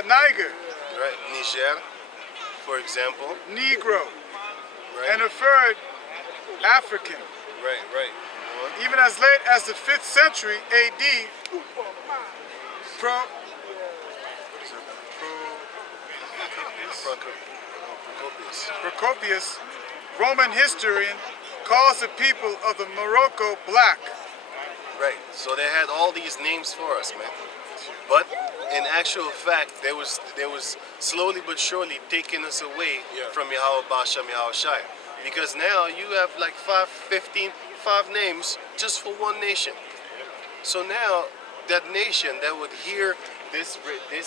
Niger, Right. Niger, for example. Negro, Right. and a third, African. Right. Go on. Even as late as the 5th century AD, Procopius, Roman historian, calls the people of the Morocco black. Right. So they had all these names for us, man. But in actual fact, they was slowly but surely taking us away Yeah. from Yahweh Bashem Yahweh Shai. Because now you have like 5 names just for one nation. So now that nation that would hear this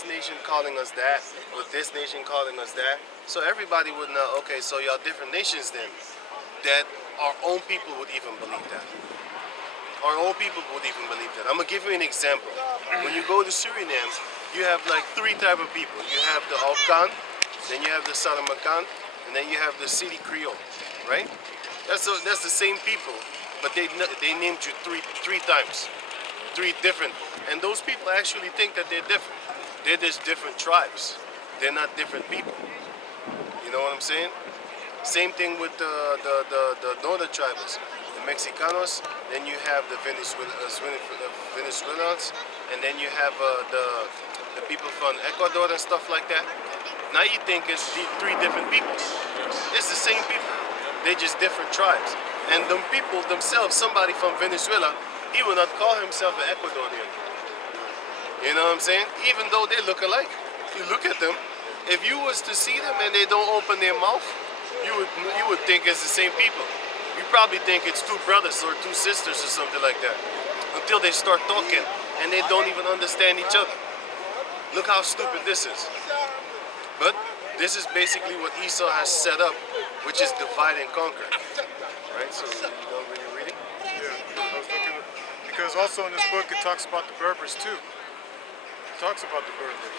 nation calling us that, with this nation calling us that, so everybody would know, okay, so y'all different nations then, that our own people would even believe that. Our own people would even believe that. I'm gonna give you an example. When you go to Suriname, you have like 3 type of people. You have the Alkan, then you have the Salamakan, and then you have the city Creole, right? That's the same people, but they named you three times, three different, and those people actually think that they're different. They're just different tribes. They're not different people. You know what I'm saying? Same thing with the northern tribes, the Mexicanos. Then you have the Venezuelans, and then you have the people from Ecuador and stuff like that. Now you think it's three different people. It's the same people. They're just different tribes. And them people themselves, somebody from Venezuela, he will not call himself an Ecuadorian. You know what I'm saying? Even though they look alike. If you look at them, if you was to see them and they don't open their mouth, you would think it's the same people. You probably think it's two brothers or two sisters or something like that. Until they start talking and they don't even understand each other. Look how stupid this is. But this is basically what Esau has set up, which is divide and conquer. Right? So you don't really read it? Yeah, I was looking at, because also in this book it talks about the Berbers too. It talks about the Berbers.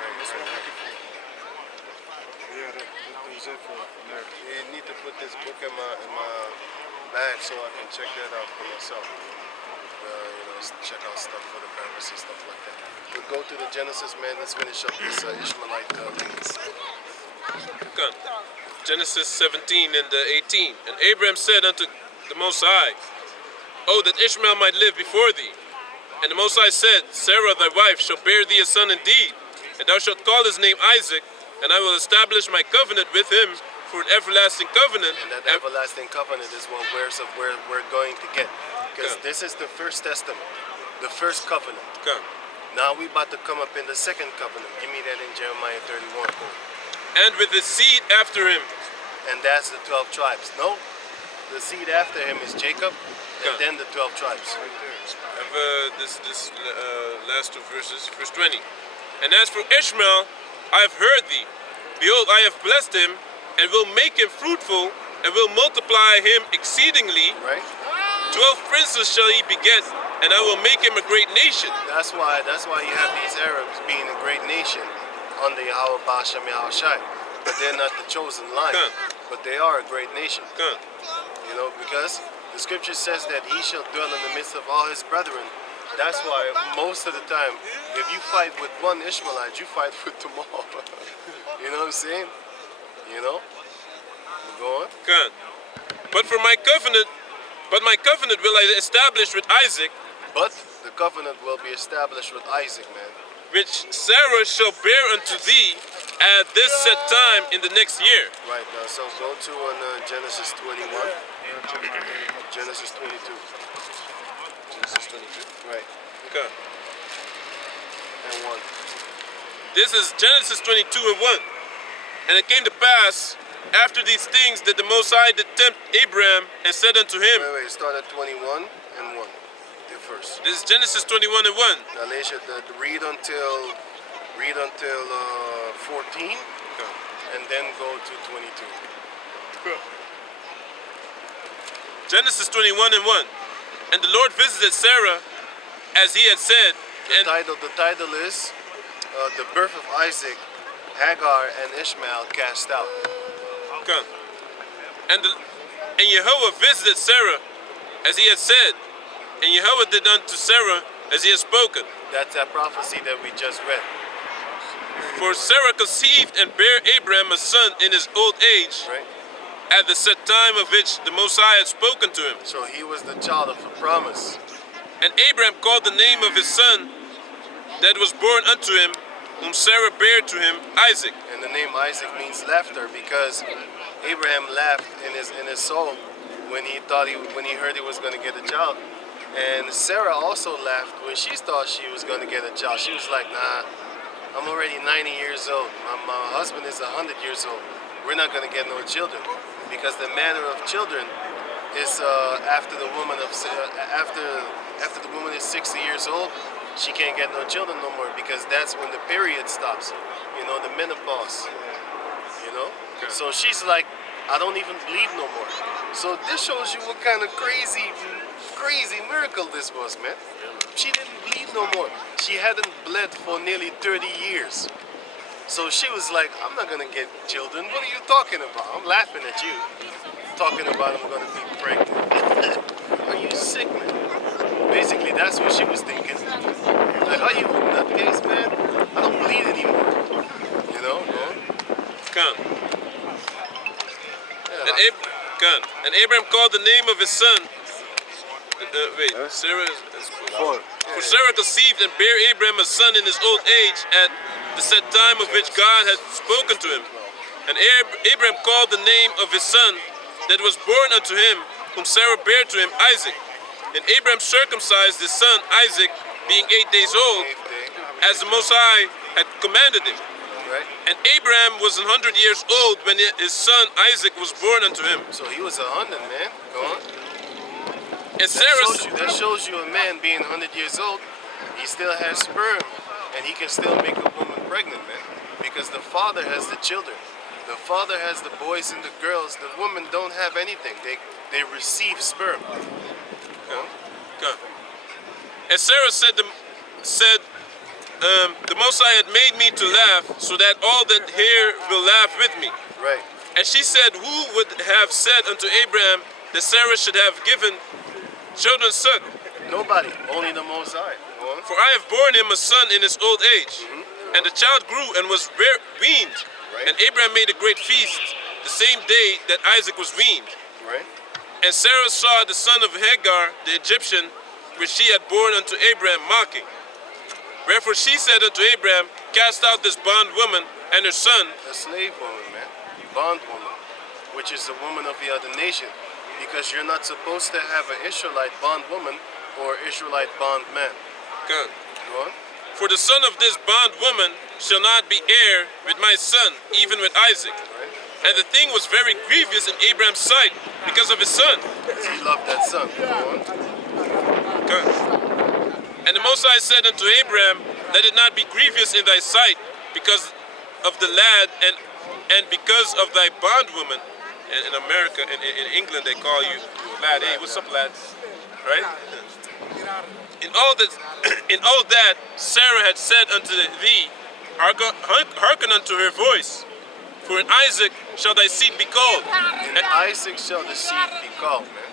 Right, that's what I'm looking for. Yeah, that was it from there. You need to put this book in my bag so I can check that out for myself. Check out stuff for the Berbers and stuff like that. We'll go to the Genesis, man. Let's finish up this Ishmaelite links. Come. Genesis 17 and 18. And Abraham said unto the Most High, Oh, that Ishmael might live before thee. And the Most High said, Sarah thy wife shall bear thee a son indeed, and thou shalt call his name Isaac, and I will establish my covenant with him for an everlasting covenant. And that everlasting covenant is what we're going to get. Because this is the first testament, the first covenant. Come. Now we about to come up in the second covenant. Give me that in Jeremiah 31. And with his seed after him. And that's the 12 tribes. No, the seed after him is Jacob, and then the 12 tribes. This last two verses, verse 20. And as for Ishmael, I have heard thee. Behold, I have blessed him, and will make him fruitful, and will multiply him exceedingly. Right? 12 princes shall he beget, and I will make him a great nation. That's why you have these Arabs being a great nation under Yahweh Bashem Yahushai. But they're not the chosen line. But they are a great nation. You know, because the scripture says that he shall dwell in the midst of all his brethren. That's why most of the time, if you fight with one Ishmaelite, you fight with them all. You know what I'm saying? You know? Go on. But my covenant will I establish with Isaac. But the covenant will be established with Isaac, man. Which Sarah shall bear unto thee at this set time in the next year. Right, so go to Genesis 21. Genesis 22. Genesis 22. Right. Okay. And 1. This is Genesis 22 and 1. And it came to pass after these things that the Most High did tempt Abraham and said unto him. Wait, start at 21 and 1. The first. This is Genesis 21 and 1. Galatia, read until 14, and then go to 22. Genesis 21 and 1. And the Lord visited Sarah as he had said. The title is The Birth of Isaac, Hagar and Ishmael Cast Out. And Jehovah visited Sarah as he had said, and Jehovah did unto Sarah as he had spoken. That's that prophecy that we just read. For Sarah conceived and bare Abraham a son in his old age, right, at the set time of which the Most High had spoken to him. So he was the child of the promise. And Abraham called the name of his son that was born unto him, whom Sarah bare to him, Isaac. And the name Isaac means laughter, because Abraham laughed in his soul when he heard he was going to get a child. And Sarah also laughed when she thought she was going to get a child. She was like, nah, I'm already 90 years old. My husband is 100 years old. We're not going to get no children, because the manner of children is after the woman is 60 years old, she can't get no children no more, because that's when the period stops. You know, the menopause. You know? Okay. So she's like, I don't even bleed no more. So this shows you what kind of crazy miracle this was, man. She didn't bleed no more. She hadn't bled for nearly 30 years. So she was like, I'm not gonna get children. What are you talking about? I'm laughing at you. Talking about I'm gonna be pregnant. Are you sick, man? Basically, that's what she was thinking. Like, are you a nutcase, man? I don't bleed anymore. You know? Khan. Yeah, Khan. And Abraham called the name of his son. Wait, Sarah is 4. For Sarah conceived and bare Abraham a son in his old age at the set time of which God had spoken to him. And Abraham called the name of his son that was born unto him, whom Sarah bare to him, Isaac. And Abraham circumcised his son Isaac, being 8 days old, as the Most High had commanded him. right? And Abraham was 100 years old when his son Isaac was born unto him. So he was 100, man. Go on. And Sarah, That shows you a man being 100 years old, he still has sperm, and he can still make a woman pregnant, man. Because the father has the children. The father has the boys and the girls. The women don't have anything. They receive sperm. Go. And Sarah said, the Most High had made me to laugh, so that all that hear will laugh with me. Right. And she said, who would have said unto Abraham that Sarah should have given children suck? Nobody. Only the Most High. Go on. For I have borne him a son in his old age. And the child grew and was weaned. Right. And Abraham made a great feast the same day that Isaac was weaned. Right. And Sarah saw the son of Hagar, the Egyptian, which she had borne unto Abraham, mocking. Wherefore she said unto Abraham, cast out this bondwoman and her son. A slave woman, man. Bond woman. Which is a woman of the other nation. Because you're not supposed to have an Israelite bond woman or Israelite bond man. Good. Go on. For the son of this bondwoman shall not be heir with my son, even with Isaac. Right. And the thing was very grievous in Abraham's sight because of his son. He loved that son. Go on. Good. And the Most High said unto Abraham, let it not be grievous in thy sight because of the lad and because of thy bondwoman. And in America, in England, they call you lad. Hey, what's up, lads? Right? In all that Sarah had said unto thee, hearken unto her voice. For in Isaac shall thy seed be called. In Isaac shall the seed be called, man.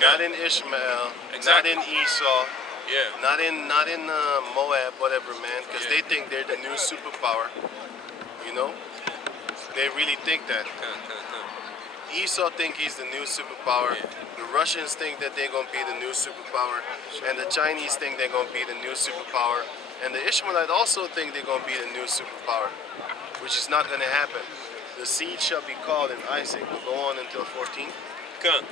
Not in Ishmael, Exactly. not in Esau, Yeah. not in Moab, whatever, man. Because Yeah. they think they're the new superpower. You know, they really think that. Esau think he's the new superpower. Yeah. The Russians think that they're gonna be the new superpower, and the Chinese think they're gonna be the new superpower, and the Ishmaelites also think they're gonna be the new superpower, which is not gonna happen. The seed shall be called in Isaac. We'll go on until 14. Come.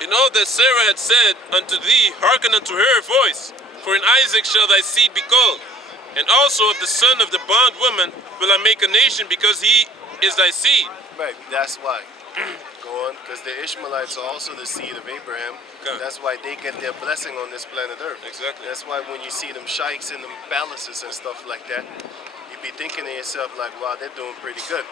In all that Sarah had said unto thee, hearken unto her voice. For in Isaac shall thy seed be called. And also of the son of the bondwoman will I make a nation, because he is thy seed. Right, that's why. Go on, because the Ishmaelites are also the seed of Abraham. Okay. That's why they get their blessing on this planet Earth. Exactly. That's why when you see them sheiks in them palaces and stuff like that, you be thinking to yourself like, wow, they're doing pretty good.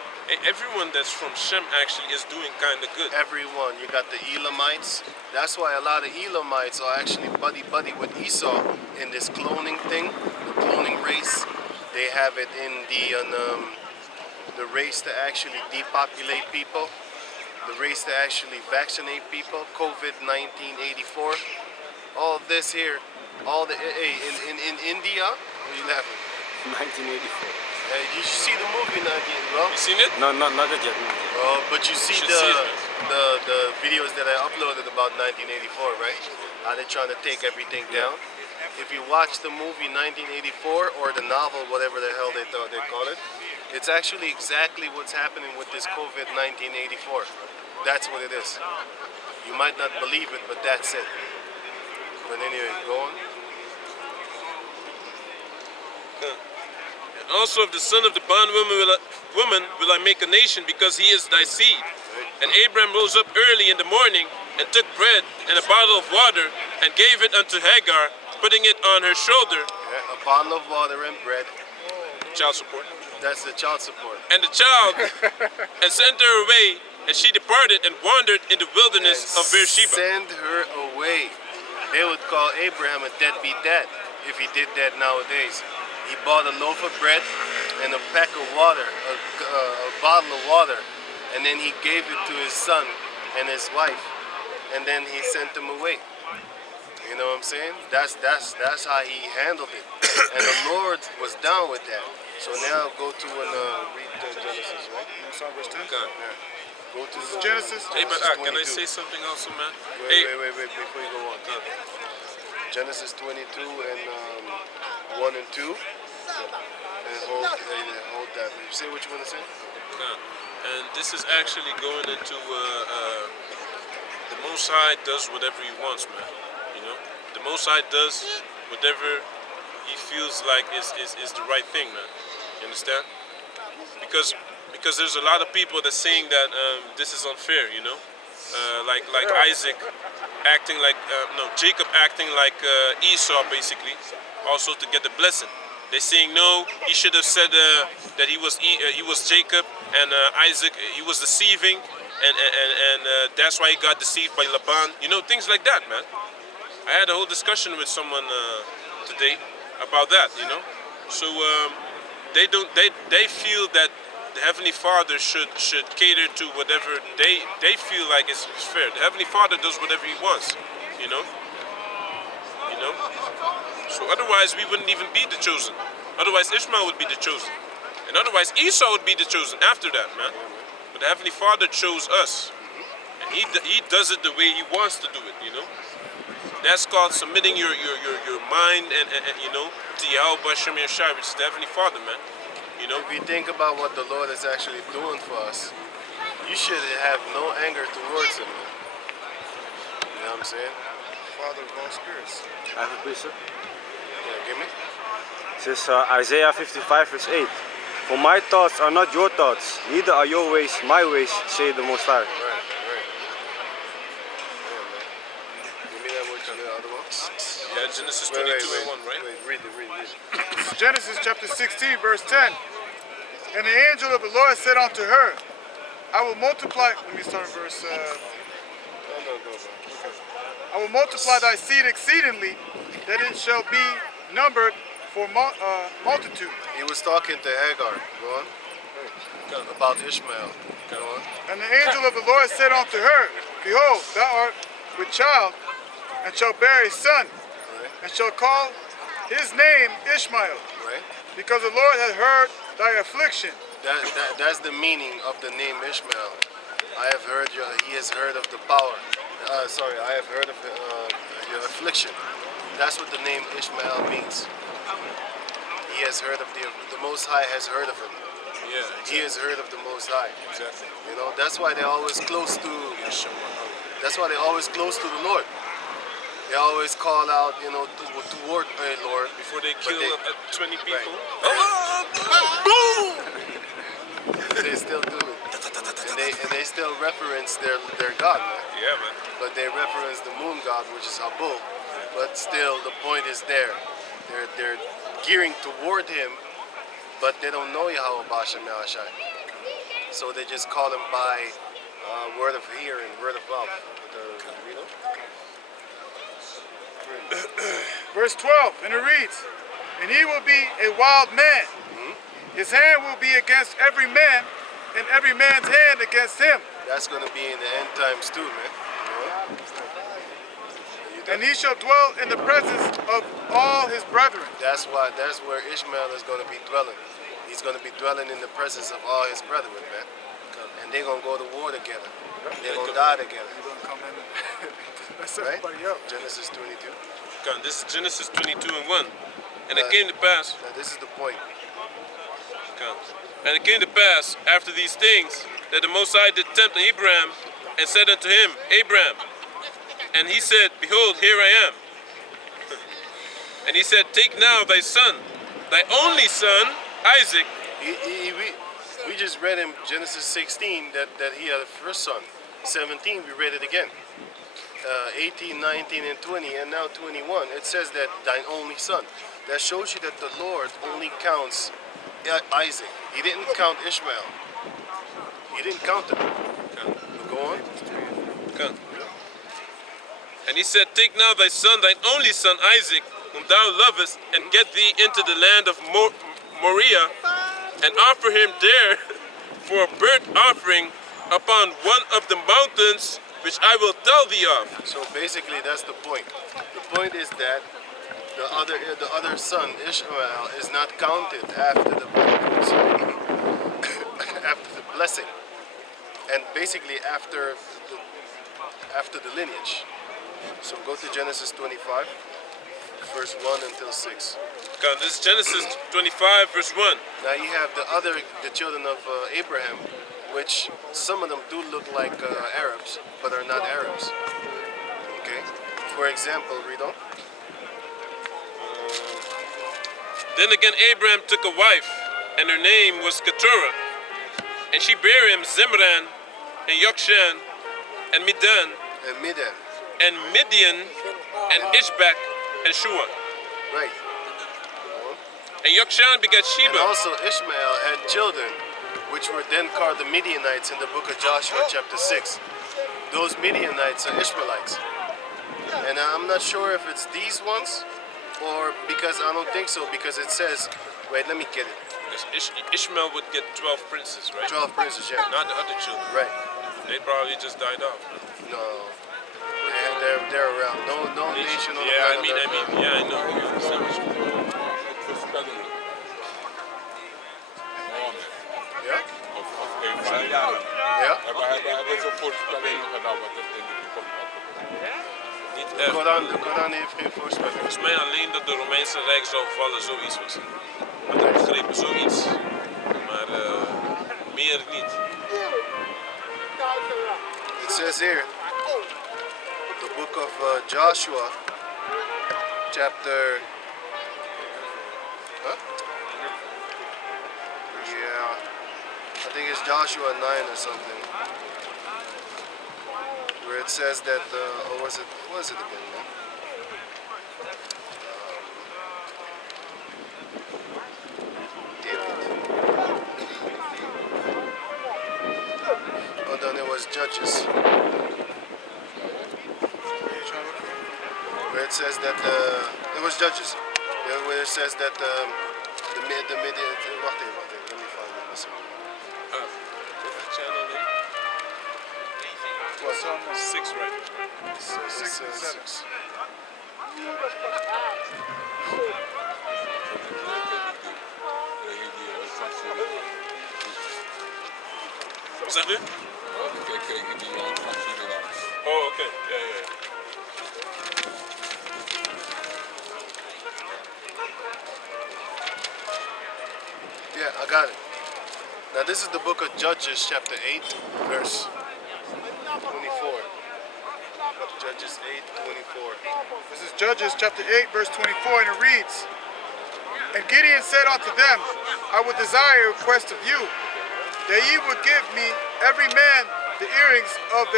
Everyone that's from Shem actually is doing kind of good. Everyone, you got the Elamites. That's why a lot of Elamites are actually buddy with Esau in this cloning thing, the cloning race. They have it in the race to actually depopulate people, the race to actually vaccinate people, COVID-1984. All this here, all the in India. What are you laughing? 1984. You should see the movie, well. You seen it? No, not yet. But you see should see it, the videos that I uploaded about 1984, right? How they're trying to take everything down. If you watch the movie 1984 or the novel, whatever the hell they thought they call it, it's actually exactly what's happening with this COVID 1984. That's what it is. You might not believe it, but that's it. But anyway, go on. And also of the son of the bondwoman will I make a nation, because he is thy seed. And Abraham rose up early in the morning and took bread and a bottle of water and gave it unto Hagar, putting it on her shoulder. Yeah, a bottle of water and bread. Child support. That's the child support. And the child, and sent her away, and she departed and wandered in the wilderness of Beersheba. Send her away. They would call Abraham a deadbeat dad if he did that nowadays. He bought a loaf of bread and a pack of water, a bottle of water, and then he gave it to his son and his wife, and then he sent them away. You know what I'm saying? That's how he handled it, and the Lord was down with that. So now go to and read Genesis, right? You saw verse 10? Con. Go to Genesis. Hey, but can I 22. say something also, man? Wait, Hey, wait, before you go on. Genesis 22 and 1 and 2. And hold that. You say what you want to say? Con. And this is actually going into the Most High does whatever He wants, man. You know, the Most High does whatever He feels like is the right thing, man. You understand? Because there's a lot of people that saying that this is unfair, you know, like Isaac acting like Jacob acting like Esau basically, also to get the blessing. They're saying no, he should have said that he was Jacob and Isaac he was deceiving, and that's why he got deceived by Laban. You know, things like that, man. I had a whole discussion with someone today about that, you know. So they feel that the Heavenly Father should cater to whatever they feel like is fair. The Heavenly Father does whatever He wants, you know. You know. So otherwise we wouldn't even be the chosen. Otherwise Ishmael would be the chosen, and otherwise Esau would be the chosen after that, man. But the Heavenly Father chose us, and He does it the way He wants to do it, you know. That's called submitting your mind and you know, to Yahweh Bashem Yeshai, which is the Heavenly Father, man. You know, If you think about what the Lord is actually doing for us, you should have no anger towards Him. Man. You know what I'm saying? Father of all spirits. I have a question. Yeah, give me. It says Isaiah 55 verse 8. For my thoughts are not your thoughts, neither are your ways my ways, say the Most High. Right. Yeah, man. Give me that one, the other one. yeah, Genesis 22 and 1, right? Wait, read it. Genesis chapter 16, verse 10. And the angel of the Lord said unto her, I will multiply. Let me start in verse. No, go. I will multiply thy seed exceedingly, that it shall be numbered for multitude. He was talking to Hagar. Go on. About Ishmael. Go on. And the angel of the Lord said unto her, Behold, thou art with child, and shalt bear a son, Right. and shalt call his name Ishmael, Right. because the Lord hath heard thy affliction. That's the meaning of the name Ishmael. I have heard he has heard of the power. I have heard of your affliction. That's what the name Ishmael means. He has heard of the Most High has heard of him. Yeah, He has heard of the Most High. exactly. You know, that's why they're always close to. That's why they're always close to the Lord. They always call out, you know, toward Lord. Before they But kill 20 people. They still do it, and they still reference their God, man. Yeah, man. But they reference the moon god, which is Abu. But still, the point is there. They're gearing toward him, but they don't know Yahweh Bashem Yahashai. So they just call him by word of hearing, word of mouth. You know? Verse 12, and it reads, And he will be a wild man. His hand will be against every man, and every man's hand against him. That's going to be in the end times too, man. And he shall dwell in the presence of all his brethren. That's where Ishmael is going to be dwelling. He's going to be dwelling in the presence of all his brethren, man. And they're going to go to war together. They're going to die together. He's going to come in and mess Right? everybody up. Genesis 22. God, this is Genesis 22 and 1. And it came to pass. Now this is the point. God. And it came to pass after these things that the Most High did tempt Abraham and said unto him, Abraham. And he said, Behold, here I am. And he said, Take now thy son, thy only son, Isaac. We just read in Genesis 16 that he had a first son. 17, we read it again. 18, 19, and 20, and now 21. It says that thine only son. That shows you that the Lord only counts Isaac. He didn't count Ishmael. He didn't count him. Go on. God. And he said, Take now thy son, thine only son, Isaac, whom thou lovest, and get thee into the land of Moriah, and offer him there for a burnt offering upon one of the mountains which I will tell thee of. So basically, that's the point. The point is that the other son, Ishmael, is not counted after the after the blessing, and basically after the lineage. So go to Genesis 25, verse 1 until 6. Okay, this is Genesis 25, verse 1. Now you have the children of Abraham, which some of them do look like Arabs, but are not Arabs. Okay. For example, read on. Then again Abraham took a wife, and her name was Keturah, and she bare him Zimran, and Yokshan, and Midan, And Midian. and Midian, and Ishbak, and Shua. Right. And Yokshan begat And Sheba. also Ishmael had children, which were then called the Midianites in the book of Joshua chapter 6. Those Midianites are Ishmaelites. And I'm not sure if it's these ones, or because I don't think so, because it says, wait, let me get it. Because Ishmael would get 12 princes, right? 12 princes, yeah. Not the other children. Right. They probably just died off. No. They're around. No nation on the Yeah, I planet. mean, yeah, I know. You understand what you mean. Voorspellingen. Mohammed. Yeah? Of een van de jaren. Yeah? Hebben ze voorspellingen gedaan wat het in de toekomst gaat gebeuren? Niet De echt. Koran heeft geen voorspelling. Volgens mij alleen dat de Romeinse Rijk zou vallen, zoiets was. Had ik begrepen, zoiets. Maar meer niet. It says here, the book of Joshua, chapter. Huh? Yeah, I think it's Joshua 9 or something, where it says that. Or was it? What was it again, man? Damn it. Oh, then it was Judges. Where it says that it was Judges. Yeah, where it says that the Midian. Wacht even, let me find it. Listen. What channel name? What? 6, right? Six. Wat zegt u? Ik kreeg die van Suriname. Oh, oké. Ja, ja, ja. Yeah, I got it. Now this is the book of Judges, chapter 8, verse 24. Judges 8:24. This is Judges chapter 8, verse 24, and it reads, And Gideon said unto them, I would desire a request of you, that ye would give me every man the earrings of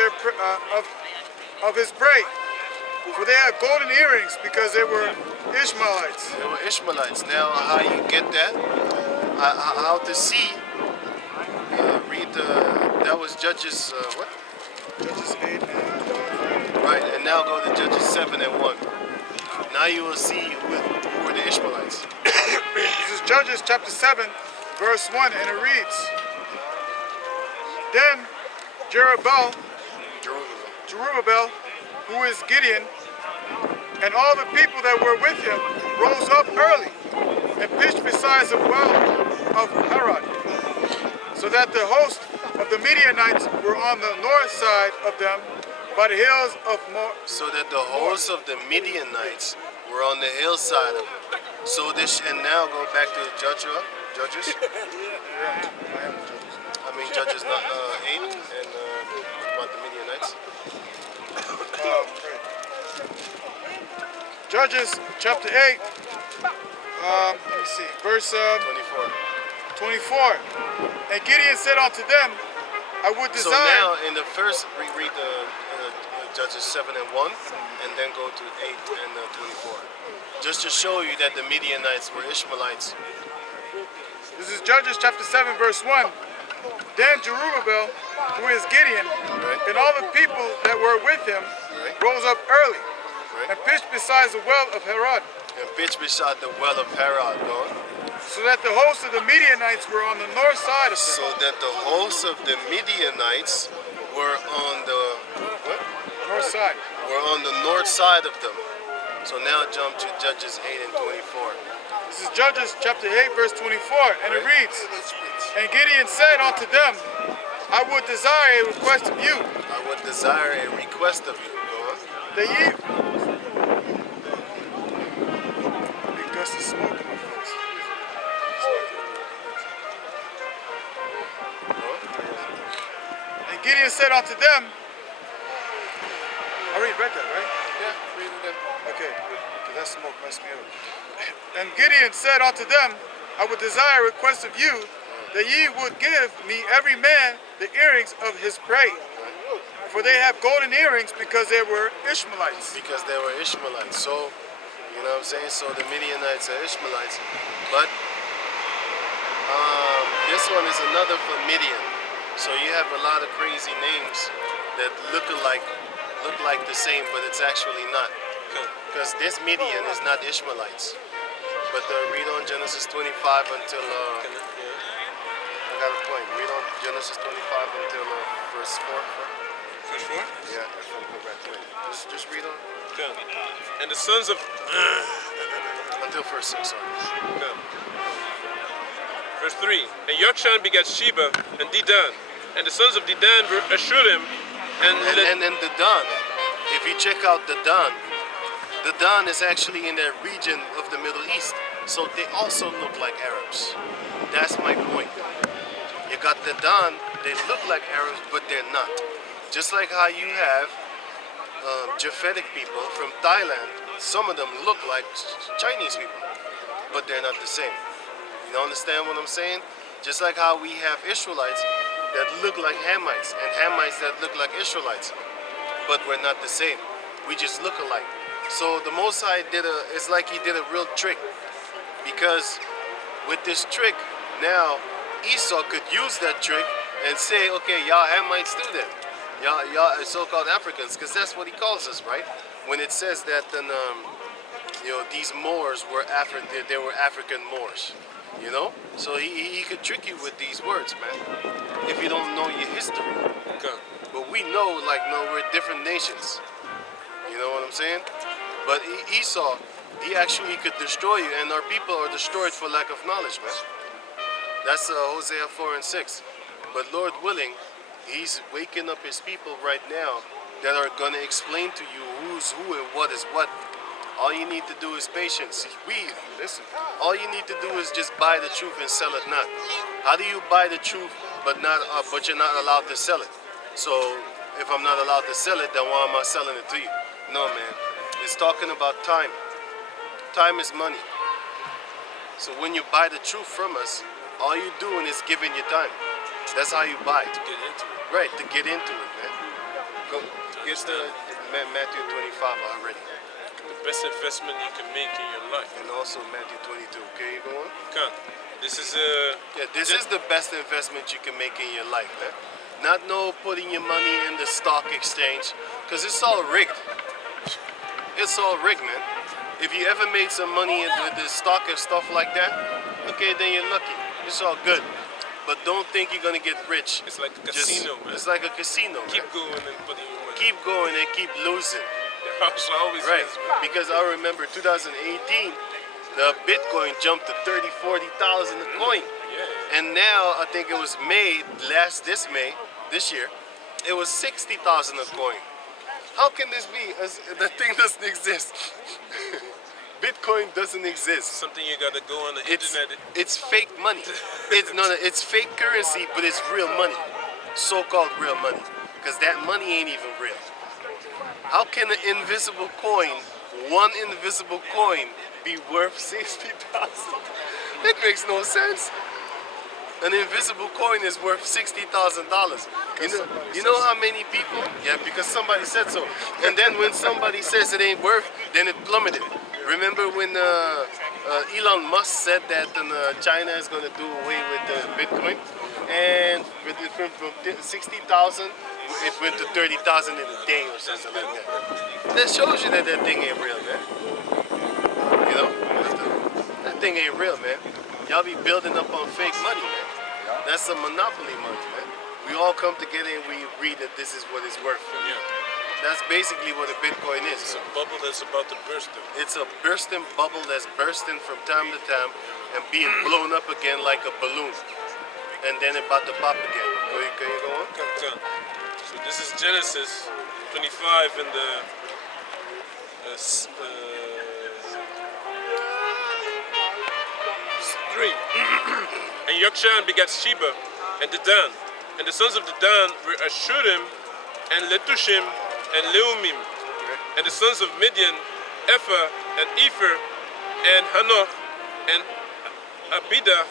of his prey. For they had golden earrings because they were Ishmaelites. They were Ishmaelites. Now, how you get that? How to see? Read that was Judges what? Judges 8 and Right, and now go to Judges 7 and 1. Now you will see who were the Ishmaelites. This is Judges chapter 7, verse 1, and it reads, Then Jerubbaal, who is Gideon, and all the people that were with him rose up early and pitched beside the well of Harod, so that the host of the Midianites were on the north side of them by the hills of So that the hosts of the Midianites were on the hillside of it. So this, and now go back to Joshua, Judges. I mean Judges not 8 and about the Midianites. Judges chapter 8, let me see, verse 24. 24. And Gideon said unto them, I would So desire. now in the first, read the Judges 7 and 1, and then go to 8 and 24. Just to show you that the Midianites were Ishmaelites. This is Judges chapter 7, verse 1. Then Jerubbaal, who is Gideon, and all the people that were with him rose up early and pitched beside the well of Harod, And pitch beside the well of Harod, go on. so that the host of the Midianites were on the north side of them. So that the hosts of the Midianites were on the what? North side. Were on the north side of them. So now jump to Judges 8 and 24. This is Judges chapter 8, verse 24, and it reads, And Gideon said unto them, I would desire a request of you, I would desire a request of you. Go on. that ye... Big gust of smoke in my face. And Gideon said unto them, I already read that, right? Yeah, read it again. Okay, because that smoke messed me up. And Gideon said unto them, I would desire a request of you, that ye would give me every man the earrings of his prey. For they have golden earrings because they were Ishmaelites. Because they were Ishmaelites. So, you know what I'm saying? So the Midianites are Ishmaelites. But this one is another for Midian. So you have a lot of crazy names that look like the same, but it's actually not. Because this Midian is not Ishmaelites. But read on Genesis 25 until I got a point. Read on Genesis 25 until verse 4. Verse 4? Yeah, if I go back to it. Just read on. Okay. And the sons of Until verse 6, sorry. okay. Verse 3. And Yokshan begat Sheba and Dedan. And the sons of Dedan were Ashurim and And the Dan, if you check out the Dan is actually in that region of the Middle East. So they also look like Arabs. That's my point. You got the Dan, they look like Arabs, but they're not. Just like how you have Japhetic people from Thailand, some of them look like Chinese people, but they're not the same. You understand what I'm saying? Just like how we have Israelites that look like Hamites and Hamites that look like Israelites, but we're not the same. We just look alike. So the Most High it's like he did a real trick, because with this trick, now Esau could use that trick and say, okay, y'all Hamites too then. Y'all so-called Africans, because that's what he calls us, right? When it says that then, these Moors were they were African Moors, you know? So he could trick you with these words, man, if you don't know your history. okay. But we know, like, no, we're different nations. You know what I'm saying? But Esau, he actually could destroy you, and our people are destroyed for lack of knowledge, man. That's Hosea 4 and 6. But Lord willing, he's waking up his people right now that are going to explain to you who's who and what is what. All you need to do is patience. Listen, all you need to do is just buy the truth and sell it not. How do you buy the truth but you're not allowed to sell it? So if I'm not allowed to sell it, then why am I selling it to you? No, man. It's talking about time. Time is money. So when you buy the truth from us, all you're doing is giving your time. That's how you buy it. Get into it. Right, to get into it, man. Go get the Matthew 25 already. The best investment you can make in your life. And also Matthew 22. Okay, you go on? Okay. This is Yeah, this is the best investment you can make in your life, man. Not putting your money in the stock exchange, because it's all rigged. It's all rigged, man. If you ever made some money in the stock and stuff like that, okay, then you're lucky. It's all good. But don't think you're gonna get rich. It's like a casino, man. It's like a casino, Keep man. going and putting your money. Keep going and keep losing. That's always Right, is, man. because I remember 2018, the Bitcoin jumped to 30, 40,000 a coin. Yeah. And now, I think it was this year, it was 60,000 a coin. How can this be? The thing doesn't exist. Bitcoin doesn't exist. Something you gotta go on the It's internet. it's fake money. It's fake currency, but it's real money. So-called real money. Because that money ain't even real. How can an invisible coin, one invisible coin, be worth 60,000? It makes no sense. An invisible coin is worth $60,000. You know how many people? Yeah, because somebody said so. And then when somebody says it ain't worth, then it plummeted. Remember when Elon Musk said that China is going to do away with Bitcoin? And from 60,000, it went to 30,000 in a day or something like that. That shows you that thing ain't real, man. You know? That thing ain't real, man. Y'all be building up on fake money, man. That's some monopoly money, man. We all come together and we agree that this is what it's worth. Yeah. That's basically what a Bitcoin It's is. a bubble that's about to burst. It's a bursting bubble that's bursting from time to time and being blown up again like a balloon. And then about to pop again. Can you go on? Come. So this is Genesis 25 in the 3. And Yokshan begat Sheba and Dedan. And the sons of Dedan were Ashurim and Letushim and Leumim. And the sons of Midian, Ephah and Epher and Hanoch and Abidah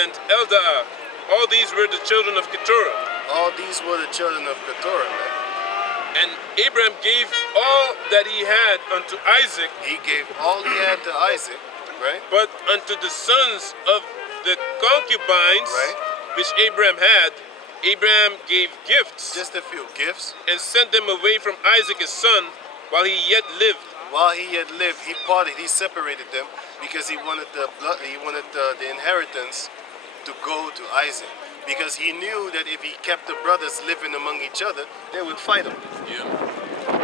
and Eldaah. All these were the children of Keturah. All these were the children of Keturah, man. And Abraham gave all that he had unto Isaac, He gave all he had to Isaac, right? but unto the sons of the concubines Right. which Abraham had, Abraham gave gifts Just a few gifts. and sent them away from Isaac his son while he yet lived. While he had lived, he parted, he separated them because he wanted the blood, he wanted the inheritance to go to Isaac. Because he knew that if he kept the brothers living among each other, they would fight him. Yeah.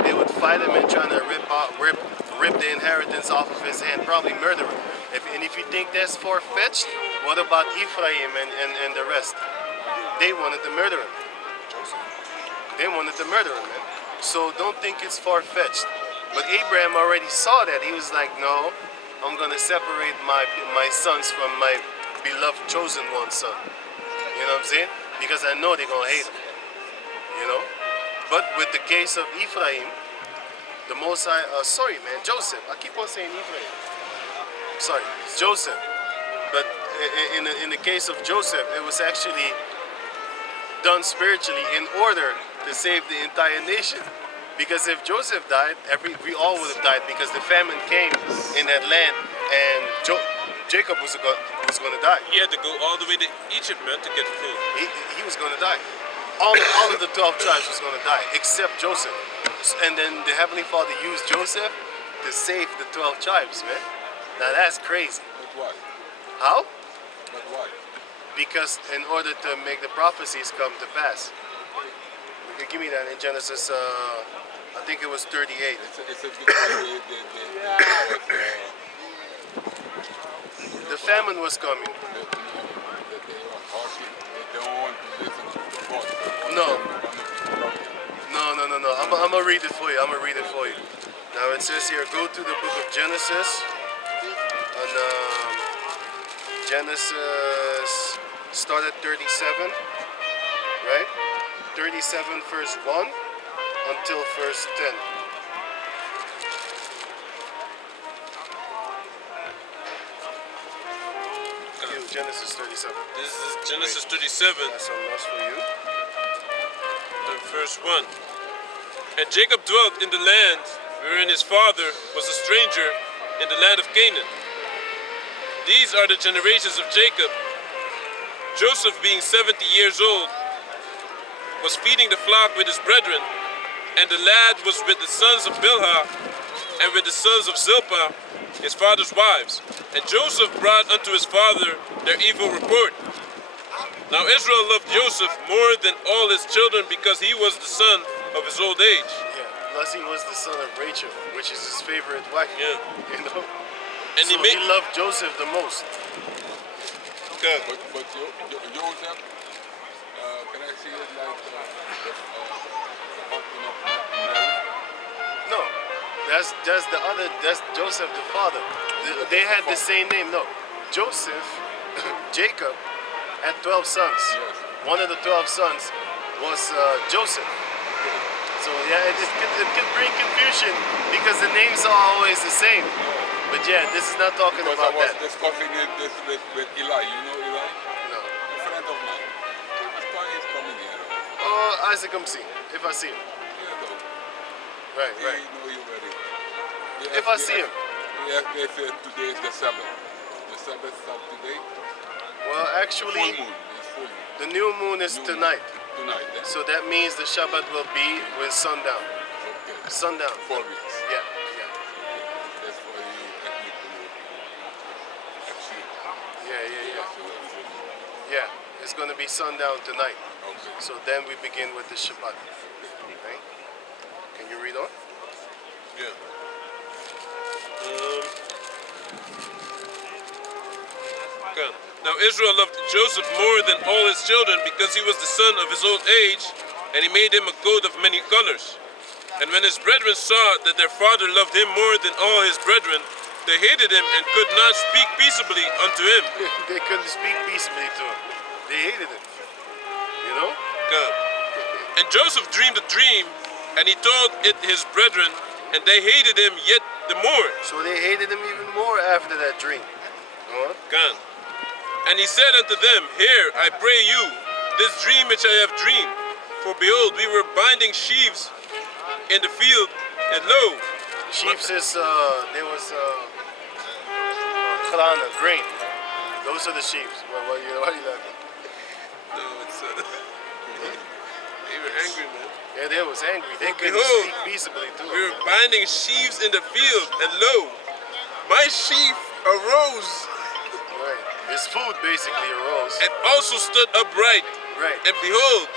They would fight him and trying to rip the inheritance off of his hand, probably murder him. And if you think that's far-fetched, what about Ephraim and the rest? They wanted to murder him. They wanted to murder him, man. So don't think it's far-fetched. But Abraham already saw that. He was like, no, I'm going to separate my sons from my beloved chosen one son. You know what I'm saying? Because I know they're going to hate him. You know? But with the case of Ephraim, the Most High, Joseph. I keep on saying Ephraim. Sorry, it's Joseph. But in the case of Joseph, it was actually done spiritually in order to save the entire nation. Because if Joseph died, we all would have died because the famine came in that land and Jacob was going to die. He had to go all the way to Egypt, man, to get food. He was going to die. All of the 12 tribes was going to die, except Joseph. And then the Heavenly Father used Joseph to save the 12 tribes, man. Now that's crazy. But why? How? But why? Because in order to make the prophecies come to pass. Okay, give me that in Genesis, I think it was 38. It's a because The famine was coming. they are harsh. They don't want to listen to the voice. No. No. I'm going to read it for you. Now it says here, go to the book of Genesis. And Genesis, start at 37, right? 37 verse 1 until verse 10. Genesis 37. This is Genesis 37, That's something else for you. verse 1. And Jacob dwelt in the land wherein his father was a stranger in the land of Canaan. These are the generations of Jacob. Joseph, being 70 years old, was feeding the flock with his brethren, and the lad was with the sons of Bilhah and with the sons of Zilpah, his father's wives. And Joseph brought unto his father their evil report. Now Israel loved Joseph more than all his children because he was the son of his old age. Yeah. Plus he was the son of Rachel, which is his favorite wife. Yeah. You know? And So he made... he loved Joseph the most. Good. But Joseph, can I see it like the husband of Mary? No. That's Joseph the father. They had the same name. No. Joseph, Jacob, had 12 sons. Yes. One of the 12 sons was Joseph. So yeah, it can bring confusion because the names are always the same. But yeah, this is not talking Because about I was that. discussing this with Eli. You know Eli? No. A friend of mine. This guy is coming here. Oh, Isaac, come see. If I see him. Yeah, though. Right, He right. know you very well. If I see him. Yes, they said today is the Sabbath. The Sabbath starts today. Well, Full actually, moon. It's full moon. the new moon is New moon. tonight. Tonight, then. So that means the Shabbat will be when sundown. Okay. Sundown. 4 weeks. Yeah. That's for the ethnic Yeah. Yeah, it's going to be sundown tonight. Okay. So then we begin with the Shabbat. Right? Can you read on? Yeah. Okay. Now Israel loved Joseph more than all his children because he was the son of his old age, and he made him a coat of many colors. And when his brethren saw that their father loved him more than all his brethren, they hated him and could not speak peaceably unto him. They couldn't speak peaceably to him. They hated him. You know? God. And Joseph dreamed a dream, and he told it his brethren, and they hated him yet the more. So they hated him even more after that dream. Go on. God. And he said unto them, Hear, I pray you, this dream which I have dreamed. For behold, we were binding sheaves in the field, and lo, Sheaves is, there was Krana, grain. Those are the sheaves. What are you laughing? no, it's they were angry, man. Yeah, they was angry. They couldn't Behold, speak peaceably to We him. were binding sheaves in the field, and lo, my sheaf arose, Right. His food basically arose. and also stood upright. Right. And behold,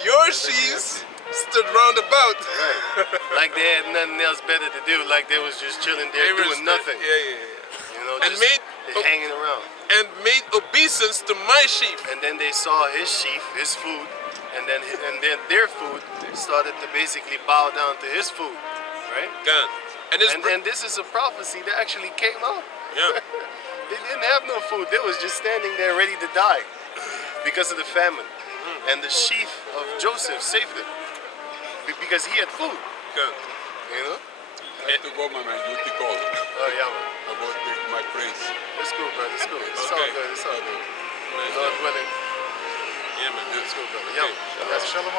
your sheaves stood round about. Right. Like they had nothing else better to do. Like they was just chilling there They were doing nothing. Yeah. You know, And just made- hanging around. And made obeisance to my sheep. And then they saw his sheaf, his food, and then their food started to basically bow down to his food, right? God. And his And this is a prophecy that actually came out. yeah. They didn't have no food. They was just standing there ready to die because of the famine. And the sheaf of Joseph saved them because he had food, God. you know? I have to go, my man. Duty call. Oh, yeah, man. I go take my praise. It's cool, brother. It's cool. It's all Okay. good. It's all good. Nice. Lord willing. Yeah, man. It's cool, brother. Yeah, man. That's Shalom.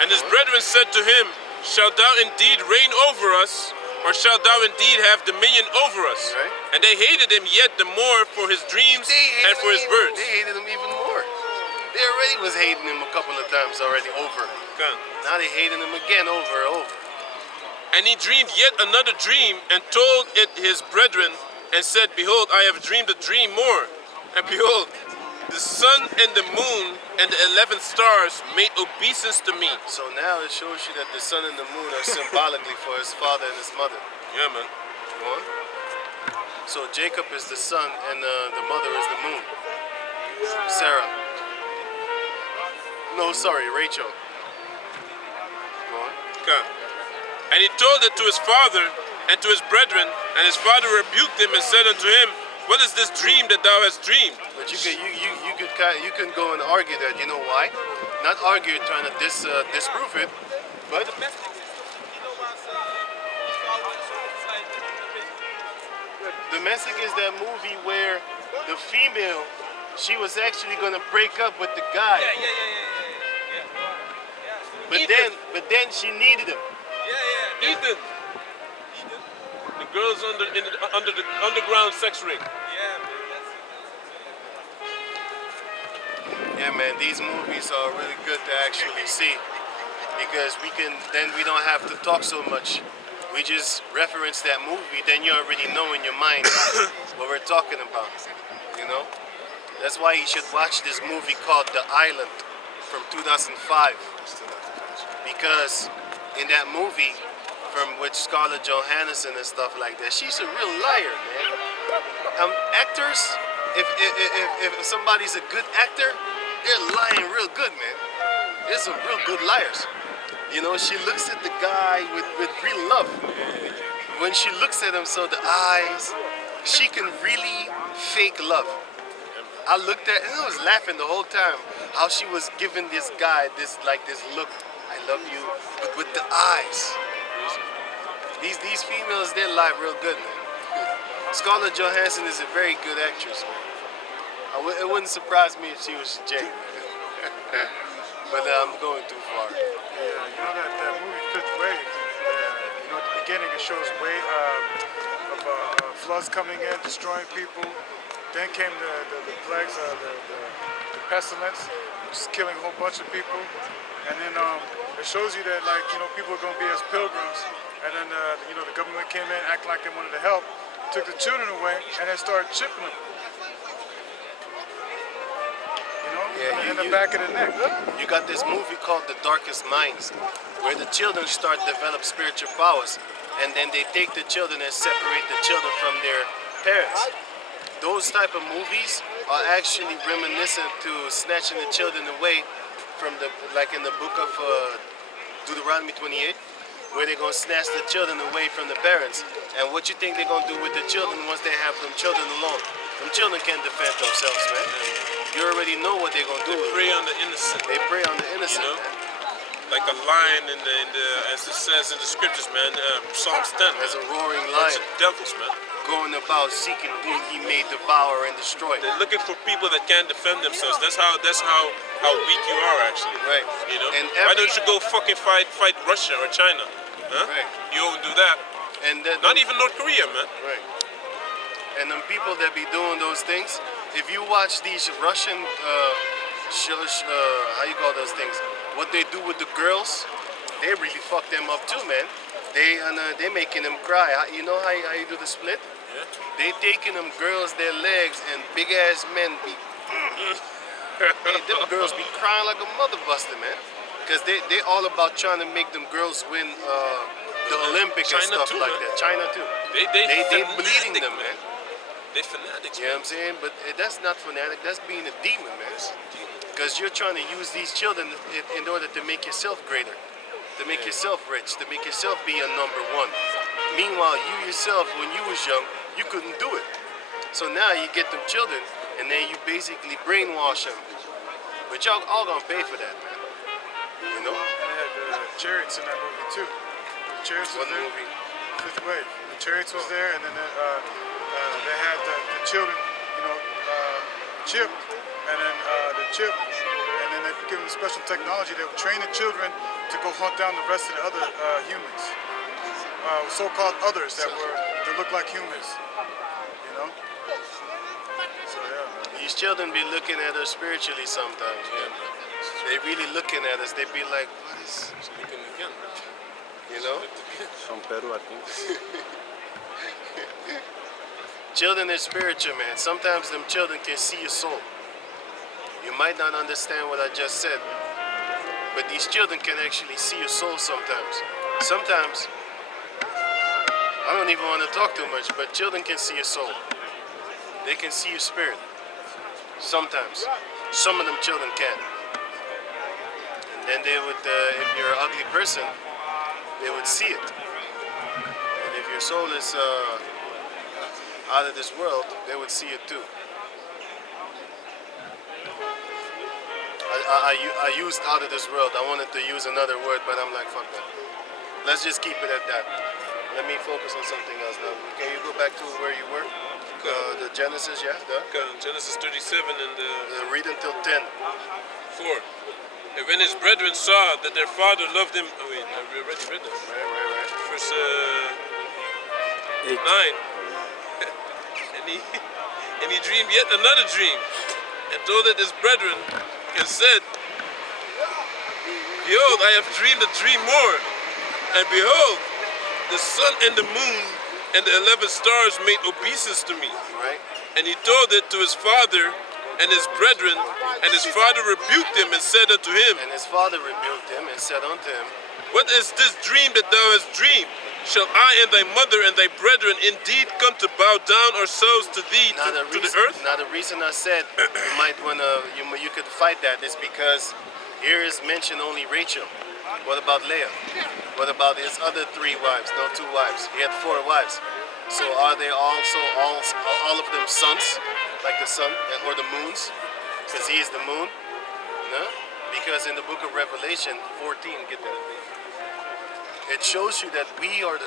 And his brethren said to him, Shalt thou indeed reign over us, or shalt thou indeed have dominion over us? Right. And they hated him yet the more for his dreams and for his words. They hated him even more. They already was hating him a couple of times already over. God. Now they hating him again over and over. And he dreamed yet another dream, and told it his brethren, and said, Behold, I have dreamed a dream more. And behold, the sun and the moon and the 11 stars made obeisance to me. So now it shows you that the sun and the moon are symbolically for his father and his mother. Yeah, man. Go on. So Jacob is the sun and the mother is the moon. Sarah. No, sorry, Rachel. Go on. God. And he told it to his father and to his brethren, and his father rebuked him and said unto him, What is this dream that thou hast dreamed? But you can go and argue that. You know why? Not argue trying to disprove it, but Domestic is that movie where the female, she was actually gonna break up with the guy. But then she needed him. Ethan. The girls under the underground sex ring. Yeah, man, these movies are really good to actually see because we don't have to talk so much. We just reference that movie, then you already know in your mind what we're talking about. You know, that's why you should watch this movie called The Island from 2005 because in that movie, from which Scarlett Johansson and stuff like that, she's a real liar, man. Actors, if somebody's a good actor, they're lying real good, man. They're some real good liars. You know, she looks at the guy with real love. When she looks at him, so the eyes, she can really fake love. I looked at and I was laughing the whole time how she was giving this guy this look, I love you, but with the eyes. These females, they lie real good, man. Scarlett Johansson is a very good actress, man. It wouldn't surprise me if she was Jake. But I'm going too far. Yeah, you know that movie Fifth Wave. You know, at the beginning it shows wave of floods coming in, destroying people. Then came the plagues, the pestilence, just killing a whole bunch of people. And then it shows you that people are going to be as pilgrims. And then the government came in, acting like they wanted to help. took the children away and then started chipping them. You know, Yeah, in the back of the neck. You got this movie called The Darkest Minds, where the children start develop spiritual powers, and then they take the children and separate the children from their parents. Those type of movies are actually reminiscent to snatching the children away from the, like in the book of Deuteronomy 28, where they're gonna snatch the children away from the parents. And what you think they're gonna do with the children once they have them children alone? Them children can't defend themselves, man. You already know what they're gonna do. Prey on the innocent. They prey on the innocent. You know? Man. Like a lion in the as it says in the scriptures, man. Psalms 10. As a roaring Bunch lion, of devils, man. going about seeking whom he may devour and destroy. They're looking for people that can't defend themselves. That's how weak you are, actually. Right. You know. And Why don't you go fucking fight Russia or China? Huh? Right. You won't do that. And that, Not even North Korea, man. right. And them people that be doing those things, if you watch these Russian shows, how you call those things? What they do with the girls, they really fuck them up too, man. They making them cry. You know how you do the split? Yeah. They taking them girls their legs, and big ass men be them girls be crying like a mother buster, man. Because they all about trying to make them girls win the Olympics and China stuff too, like man. that. China too. They They fanatic, bleeding them, man. They fanatics, You know what I'm saying? But that's not fanatic. That's being a demon, man. Because you're trying to use these children in order to make yourself greater, to make yourself rich, to make yourself be a number one. Meanwhile, you yourself, when you was young, you couldn't do it. So now you get them children, and then you basically brainwash them. But y'all all gonna pay for that, man. You know? And they had the chariots in that movie too. The chariots was What there. movie? Fifth Wave. The chariots was there, and then they had the children, you know, chipped, and then the chip, and then they give them special technology that would train the children to go hunt down the rest of the other humans, so-called others that look like humans, you know. So yeah. These children be looking at us spiritually sometimes, man. They really looking at us. They be like, what is, Speaking again, man. you know? From Peru, I think. Children is spiritual, man. Sometimes them children can see your soul. You might not understand what I just said, but these children can actually see your soul sometimes. Sometimes, I don't even want to talk too much, but children can see your soul. They can see your spirit. Sometimes. Some of them children can. And then they would, if you're an ugly person, they would see it. And if your soul is out of this world, they would see it too. I used out of this world. I wanted to use another word, but I'm like, fuck that. Let's just keep it at that. Let me focus on something else now. Can you go back to where you were? The Genesis, yeah? Genesis 37 and Read until 10. 4. And when his brethren saw that their father loved him, oh wait, I already read that. Right. Verse 9. 8. and he dreamed yet another dream, and told it his brethren, and said, Behold, I have dreamed a dream more, and behold, the sun and the moon and the 11 stars made obeisance to me. Right? And he told it to his father and his brethren, and his father rebuked him and said unto him, And his father rebuked him and said unto him, What is this dream that thou hast dreamed? Shall I and thy mother and thy brethren indeed come to bow down ourselves to thee, to the earth? Now the reason I said you might wanna you could fight that is because here is mentioned only Rachel. What about Leah? What about his other 3 wives? No, 2 wives. He had 4 wives. So are they also all of them sons, like the sun or the moons? Because he is the moon. No? Because in the book of Revelation 14, get that. It shows you that we are the